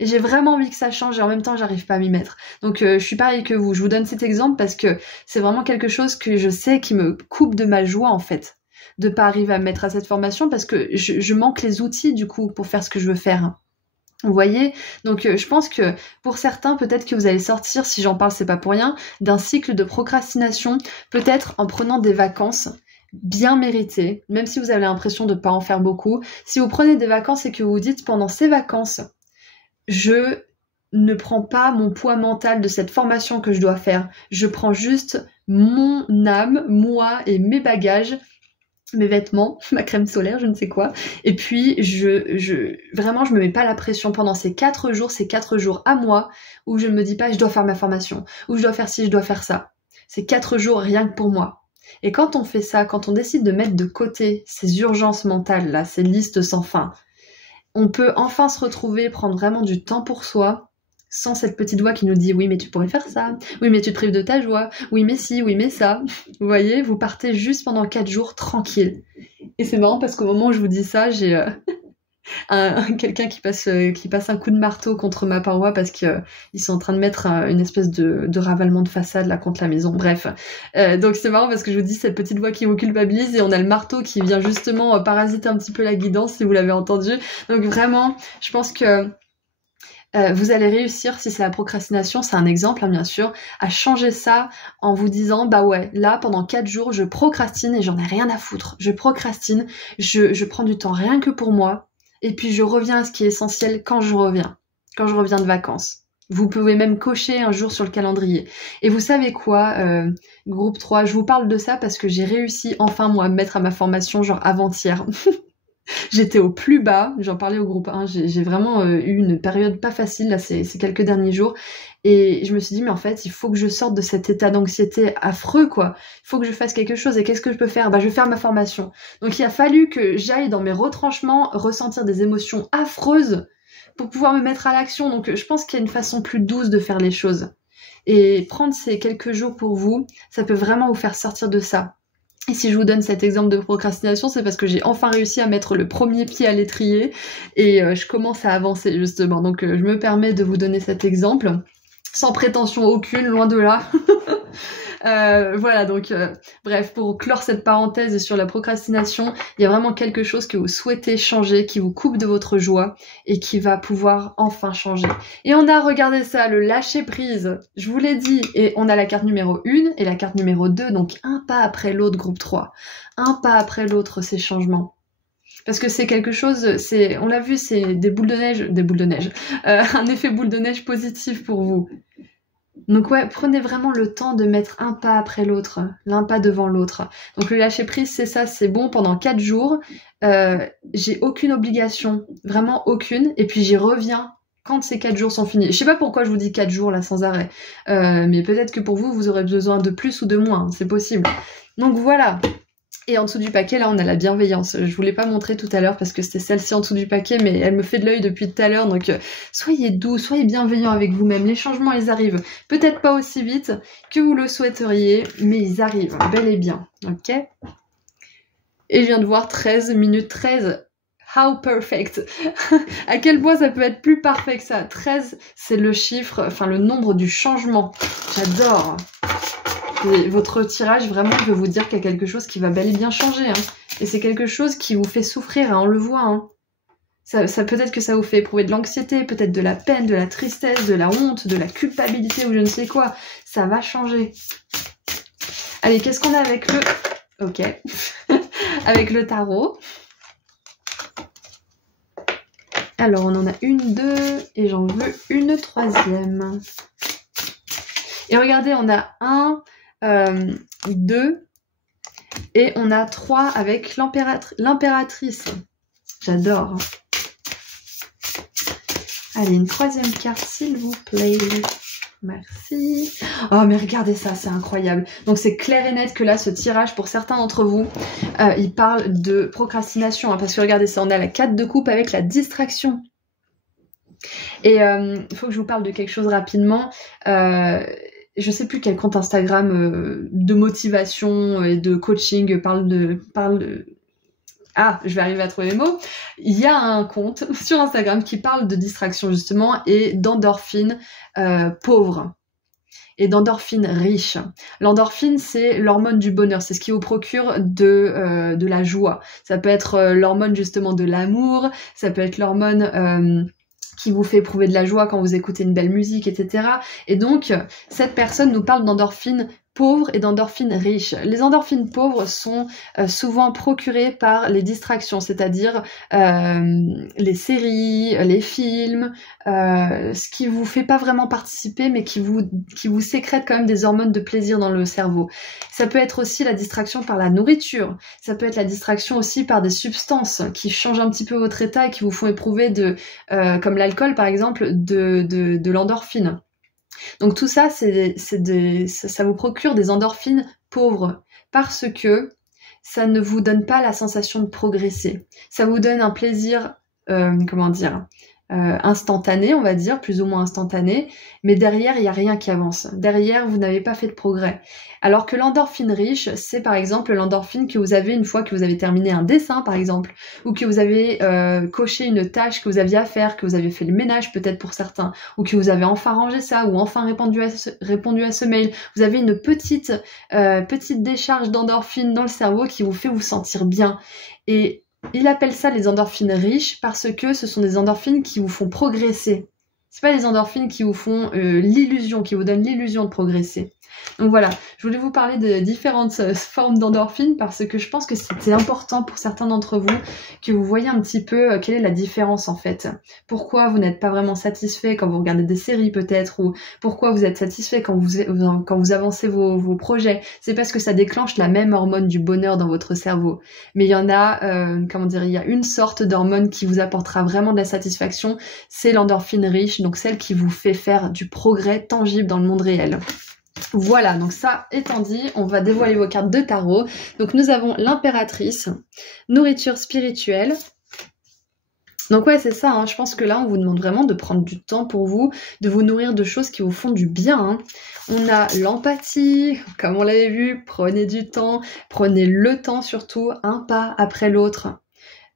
Et j'ai vraiment envie que ça change et en même temps, j'arrive pas à m'y mettre. Donc, je suis pareil que vous. Je vous donne cet exemple parce que c'est vraiment quelque chose que je sais qui me coupe de ma joie, en fait, de pas arriver à me mettre à cette formation parce que je manque les outils, du coup, pour faire ce que je veux faire. Vous voyez? Donc je pense que pour certains, peut-être que vous allez sortir, si j'en parle c'est pas pour rien, d'un cycle de procrastination, peut-être en prenant des vacances bien méritées, même si vous avez l'impression de pas en faire beaucoup. Si vous prenez des vacances et que vous vous dites pendant ces vacances, je ne prends pas mon poids mental de cette formation que je dois faire, je prends juste mon âme, moi et mes bagages, mes vêtements, ma crème solaire, je ne sais quoi. Et puis, vraiment, je me mets pas la pression pendant ces 4 jours à moi, où je ne me dis pas, je dois faire ma formation, ou je dois faire ci, je dois faire ça. C'est 4 jours rien que pour moi. Et quand on fait ça, quand on décide de mettre de côté ces urgences mentales, là, ces listes sans fin, on peut enfin se retrouver, prendre vraiment du temps pour soi, sans cette petite voix qui nous dit « oui, mais tu pourrais faire ça. Oui, mais tu te prives de ta joie. Oui, mais si. Oui, mais ça. » Vous voyez, vous partez juste pendant 4 jours tranquille. Et c'est marrant parce qu'au moment où je vous dis ça, j'ai quelqu'un qui passe un coup de marteau contre ma paroi parce qu'ils sont en train de mettre une espèce de ravalement de façade là contre la maison. Bref. Donc c'est marrant parce que je vous dis cette petite voix qui vous culpabilise et on a le marteau qui vient justement parasiter un petit peu la guidance si vous l'avez entendu. Donc vraiment, je pense que vous allez réussir, si c'est la procrastination, c'est un exemple hein, bien sûr, à changer ça en vous disant bah ouais, là pendant 4 jours je procrastine et j'en ai rien à foutre. Je procrastine, je prends du temps rien que pour moi et puis je reviens à ce qui est essentiel quand je reviens de vacances. Vous pouvez même cocher un jour sur le calendrier. Et vous savez quoi, groupe 3, je vous parle de ça parce que j'ai réussi enfin moi à me mettre à ma formation genre avant-hier. J'étais au plus bas, j'en parlais au groupe 1, j'ai vraiment eu une période pas facile là ces quelques derniers jours et je me suis dit mais en fait il faut que je sorte de cet état d'anxiété affreux quoi, il faut que je fasse quelque chose et qu'est-ce que je peux faire? Bah je vais faire ma formation. Donc il a fallu que j'aille dans mes retranchements ressentir des émotions affreuses pour pouvoir me mettre à l'action, donc je pense qu'il y a une façon plus douce de faire les choses et prendre ces quelques jours pour vous, ça peut vraiment vous faire sortir de ça. Et si je vous donne cet exemple de procrastination, c'est parce que j'ai enfin réussi à mettre le premier pied à l'étrier et je commence à avancer justement. Donc je me permets de vous donner cet exemple, sans prétention aucune, loin de là. Voilà, donc bref, pour clore cette parenthèse sur la procrastination, il y a vraiment quelque chose que vous souhaitez changer, qui vous coupe de votre joie et qui va pouvoir enfin changer. Et on a, regardé ça, le lâcher prise, je vous l'ai dit, et on a la carte numéro 1 et la carte numéro 2, donc un pas après l'autre, groupe 3. Un pas après l'autre, ces changements. Parce que c'est quelque chose, on l'a vu, c'est des boules de neige, un effet boule de neige positif pour vous. Donc ouais, prenez vraiment le temps de mettre un pas après l'autre, l'un pas devant l'autre. Donc le lâcher prise, c'est ça, c'est bon pendant 4 jours. J'ai aucune obligation, vraiment aucune, et puis j'y reviens quand ces 4 jours sont finis. Je sais pas pourquoi je vous dis 4 jours là sans arrêt, mais peut-être que pour vous, vous aurez besoin de plus ou de moins, c'est possible. Donc voilà. Et en dessous du paquet, là, on a la bienveillance. Je vous l'ai pas montré tout à l'heure parce que c'était celle-ci en dessous du paquet, mais elle me fait de l'œil depuis tout à l'heure. Donc, soyez doux, soyez bienveillants avec vous-même. Les changements, ils arrivent. Peut-être pas aussi vite que vous le souhaiteriez, mais ils arrivent, bel et bien. Ok? Et je viens de voir 13 minutes 13. How perfect! À quel point ça peut être plus parfait que ça? 13, c'est le chiffre, enfin le nombre du changement. J'adore! Et votre tirage, vraiment, je veux vous dire qu'il y a quelque chose qui va bel et bien changer. Hein. Et c'est quelque chose qui vous fait souffrir, hein, on le voit. Hein. Ça peut-être que ça vous fait éprouver de l'anxiété, peut-être de la peine, de la tristesse, de la honte, de la culpabilité ou je ne sais quoi. Ça va changer. Allez, qu'est-ce qu'on a avec le... Ok. Avec le tarot. Alors, on en a une, deux, et j'en veux une troisième. Et regardez, on a 1... 2 et on a 3 avec l'impératrice. J'adore. Allez, une troisième carte s'il vous plaît. Merci. Oh mais regardez ça, c'est incroyable. Donc c'est clair et net que là, ce tirage, pour certains d'entre vous, il parle de procrastination. Hein, parce que regardez ça, on a la 4 de coupe avec la distraction. Et il faut que je vous parle de quelque chose rapidement. Je sais plus quel compte Instagram de motivation et de coaching parle de... Ah, je vais arriver à trouver les mots. Il y a un compte sur Instagram qui parle de distraction justement et d'endorphine pauvre et d'endorphine riche. L'endorphine, c'est l'hormone du bonheur, c'est ce qui vous procure de la joie. Ça peut être l'hormone justement de l'amour, ça peut être l'hormone... qui vous fait éprouver de la joie quand vous écoutez une belle musique, etc. Et donc, cette personne nous parle d'endorphines pauvres et d'endorphines riches. Les endorphines pauvres sont souvent procurées par les distractions, c'est-à-dire les séries, les films, ce qui vous fait pas vraiment participer, mais qui vous sécrète quand même des hormones de plaisir dans le cerveau. Ça peut être aussi la distraction par la nourriture. Ça peut être la distraction aussi par des substances qui changent un petit peu votre état et qui vous font éprouver comme l'alcool par exemple, de l'endorphine. Donc tout ça, ça vous procure des endorphines pauvres parce que ça ne vous donne pas la sensation de progresser. Ça vous donne un plaisir, instantané, on va dire, plus ou moins instantané, mais derrière, il n'y a rien qui avance. Derrière, vous n'avez pas fait de progrès. Alors que l'endorphine riche, c'est par exemple l'endorphine que vous avez une fois que vous avez terminé un dessin, par exemple, ou que vous avez coché une tâche que vous aviez à faire, que vous avez fait le ménage peut-être pour certains, ou que vous avez enfin rangé ça, ou enfin répondu à ce mail. Vous avez une petite décharge d'endorphine dans le cerveau qui vous fait vous sentir bien. Et il appelle ça les endorphines riches parce que ce sont des endorphines qui vous font progresser. C'est pas des endorphines qui vous font qui vous donnent l'illusion de progresser. Donc voilà, je voulais vous parler de différentes formes d'endorphines parce que je pense que c'était important pour certains d'entre vous que vous voyez un petit peu quelle est la différence en fait. Pourquoi vous n'êtes pas vraiment satisfait quand vous regardez des séries peut-être, ou pourquoi vous êtes satisfait quand vous avancez vos projets. C'est parce que ça déclenche la même hormone du bonheur dans votre cerveau. Mais il y en a, il y a une sorte d'hormone qui vous apportera vraiment de la satisfaction, c'est l'endorphine riche, donc celle qui vous fait faire du progrès tangible dans le monde réel. Voilà, donc ça étant dit, on va dévoiler vos cartes de tarot. Donc nous avons l'impératrice, nourriture spirituelle. Donc ouais, c'est ça, je pense que là, on vous demande vraiment de prendre du temps pour vous, de vous nourrir de choses qui vous font du bien. On a l'empathie, comme on l'avait vu, prenez du temps, prenez le temps surtout, un pas après l'autre.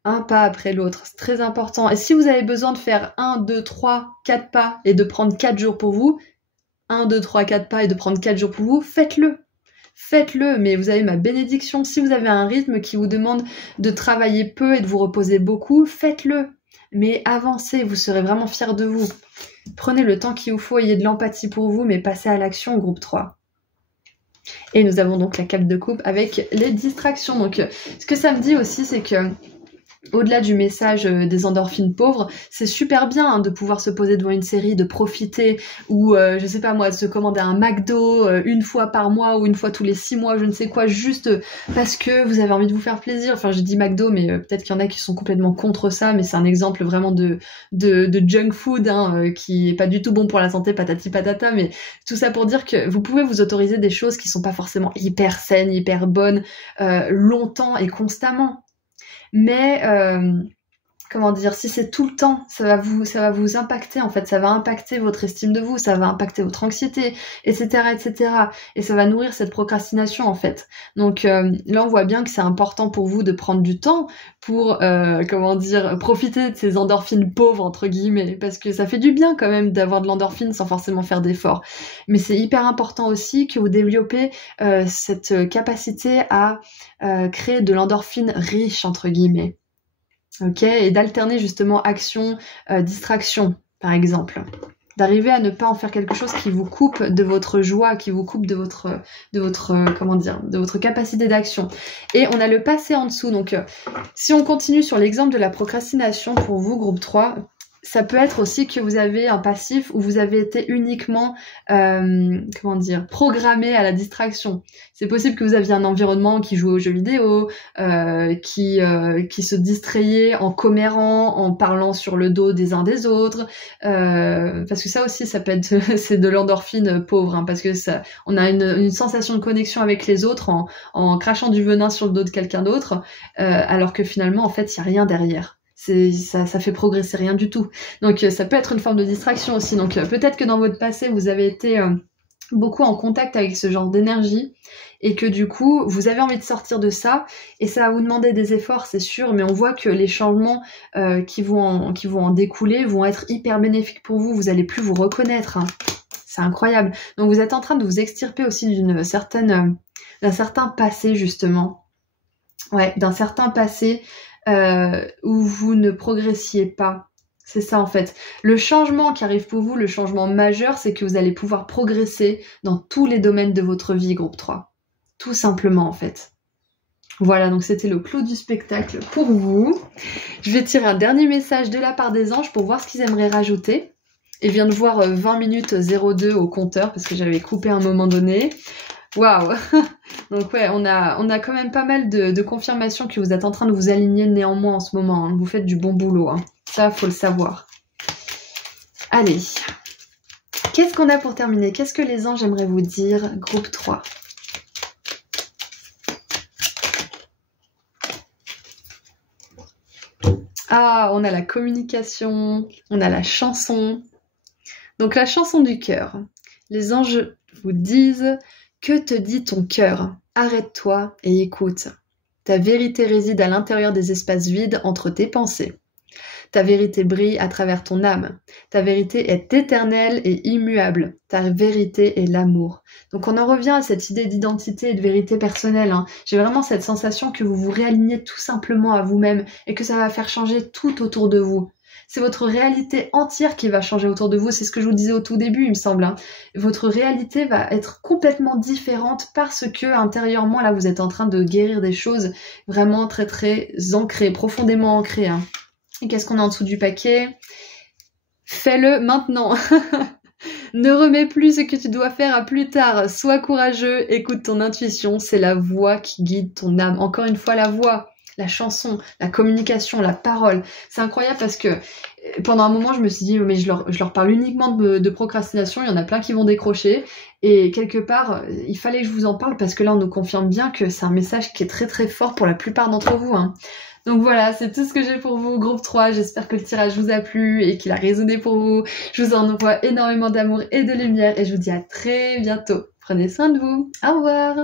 Un pas après l'autre, c'est très important. Et si vous avez besoin de faire 1, 2, 3, 4 pas et de prendre 4 jours pour vous, 1, 2, 3, 4 pas et de prendre 4 jours pour vous, faites-le. Faites-le, mais vous avez ma bénédiction. Si vous avez un rythme qui vous demande de travailler peu et de vous reposer beaucoup, faites-le. Mais avancez, vous serez vraiment fiers de vous. Prenez le temps qu'il vous faut, ayez de l'empathie pour vous, mais passez à l'action, groupe 3. Et nous avons donc la cape de coupe avec les distractions. Donc, ce que ça me dit aussi, c'est que au-delà du message des endorphines pauvres, c'est super bien de pouvoir se poser devant une série, de profiter, ou je sais pas moi, de se commander un McDo une fois par mois ou une fois tous les 6 mois, je ne sais quoi, juste parce que vous avez envie de vous faire plaisir. Enfin, je dis McDo, mais peut-être qu'il y en a qui sont complètement contre ça, mais c'est un exemple vraiment de junk food qui est pas du tout bon pour la santé, patati patata, mais tout ça pour dire que vous pouvez vous autoriser des choses qui sont pas forcément hyper saines, hyper bonnes, longtemps et constamment. Mais si c'est tout le temps, ça va vous impacter en fait, ça va impacter votre estime de vous, ça va impacter votre anxiété, etc. Et ça va nourrir cette procrastination en fait. Donc là on voit bien que c'est important pour vous de prendre du temps pour profiter de ces endorphines pauvres entre guillemets, parce que ça fait du bien quand même d'avoir de l'endorphine sans forcément faire d'efforts. Mais c'est hyper important aussi que vous développez cette capacité à créer de l'endorphine riche entre guillemets. Ok, et d'alterner justement action, distraction, par exemple. D'arriver à ne pas en faire quelque chose qui vous coupe de votre joie, qui vous coupe de votre capacité d'action. Et on a le passé en dessous. Donc, si on continue sur l'exemple de la procrastination pour vous, groupe 3, ça peut être aussi que vous avez un passif où vous avez été uniquement, programmé à la distraction. C'est possible que vous aviez un environnement qui jouait aux jeux vidéo, qui se distrayait en commérant, en parlant sur le dos des uns des autres, parce que ça aussi, ça peut être, c'est de l'endorphine pauvre, parce que ça, on a une sensation de connexion avec les autres en crachant du venin sur le dos de quelqu'un d'autre, alors que finalement, en fait, il y a rien derrière. Ça fait progresser rien du tout. Donc ça peut être une forme de distraction aussi. Donc peut-être que dans votre passé, vous avez été beaucoup en contact avec ce genre d'énergie et que du coup, vous avez envie de sortir de ça et ça va vous demander des efforts, c'est sûr, mais on voit que les changements qui vont en découler vont être hyper bénéfiques pour vous. Vous allez plus vous reconnaître. C'est incroyable. Donc vous êtes en train de vous extirper aussi d'un certain passé justement. Ouais, d'un certain passé où vous ne progressiez pas, C'est ça en fait. Le changement qui arrive pour vous, le changement majeur, c'est que vous allez pouvoir progresser dans tous les domaines de votre vie, groupe 3. Tout simplement en fait. Voilà, donc c'était le clou du spectacle pour vous. Je vais tirer un dernier message de la part des anges pour voir ce qu'ils aimeraient rajouter. Et je viens de voir 20 minutes 02 au compteur parce que j'avais coupé à un moment donné. Waouh. Donc ouais, on a quand même pas mal de confirmations que vous êtes en train de vous aligner néanmoins en ce moment. Hein. Vous faites du bon boulot. Hein. Ça, faut le savoir. Allez. Qu'est-ce qu'on a pour terminer? Qu'est-ce que les anges aimeraient vous dire, groupe 3? Ah, on a la communication, on a la chanson. Donc la chanson du cœur. Les anges vous disent: que te dit ton cœur? Arrête-toi et écoute. Ta vérité réside à l'intérieur des espaces vides entre tes pensées. Ta vérité brille à travers ton âme. Ta vérité est éternelle et immuable. Ta vérité est l'amour. Donc on en revient à cette idée d'identité et de vérité personnelle. Hein. J'ai vraiment cette sensation que vous vous réalignez tout simplement à vous-même et que ça va faire changer tout autour de vous. C'est votre réalité entière qui va changer autour de vous. C'est ce que je vous disais au tout début, il me semble. Hein. Votre réalité va être complètement différente parce que intérieurement, là, vous êtes en train de guérir des choses vraiment très, très ancrées, profondément ancrées. Hein. Et qu'est-ce qu'on a en dessous du paquet? Fais-le maintenant. Ne remets plus ce que tu dois faire à plus tard. Sois courageux, écoute ton intuition. C'est la voix qui guide ton âme. Encore une fois, la voix. La chanson, la communication, la parole. C'est incroyable parce que pendant un moment, je me suis dit, mais je leur parle uniquement de procrastination, il y en a plein qui vont décrocher. Et quelque part, il fallait que je vous en parle parce que là, on nous confirme bien que c'est un message qui est très très fort pour la plupart d'entre vous. Hein. Donc voilà, c'est tout ce que j'ai pour vous, groupe 3. J'espère que le tirage vous a plu et qu'il a résonné pour vous. Je vous envoie énormément d'amour et de lumière et je vous dis à très bientôt. Prenez soin de vous. Au revoir.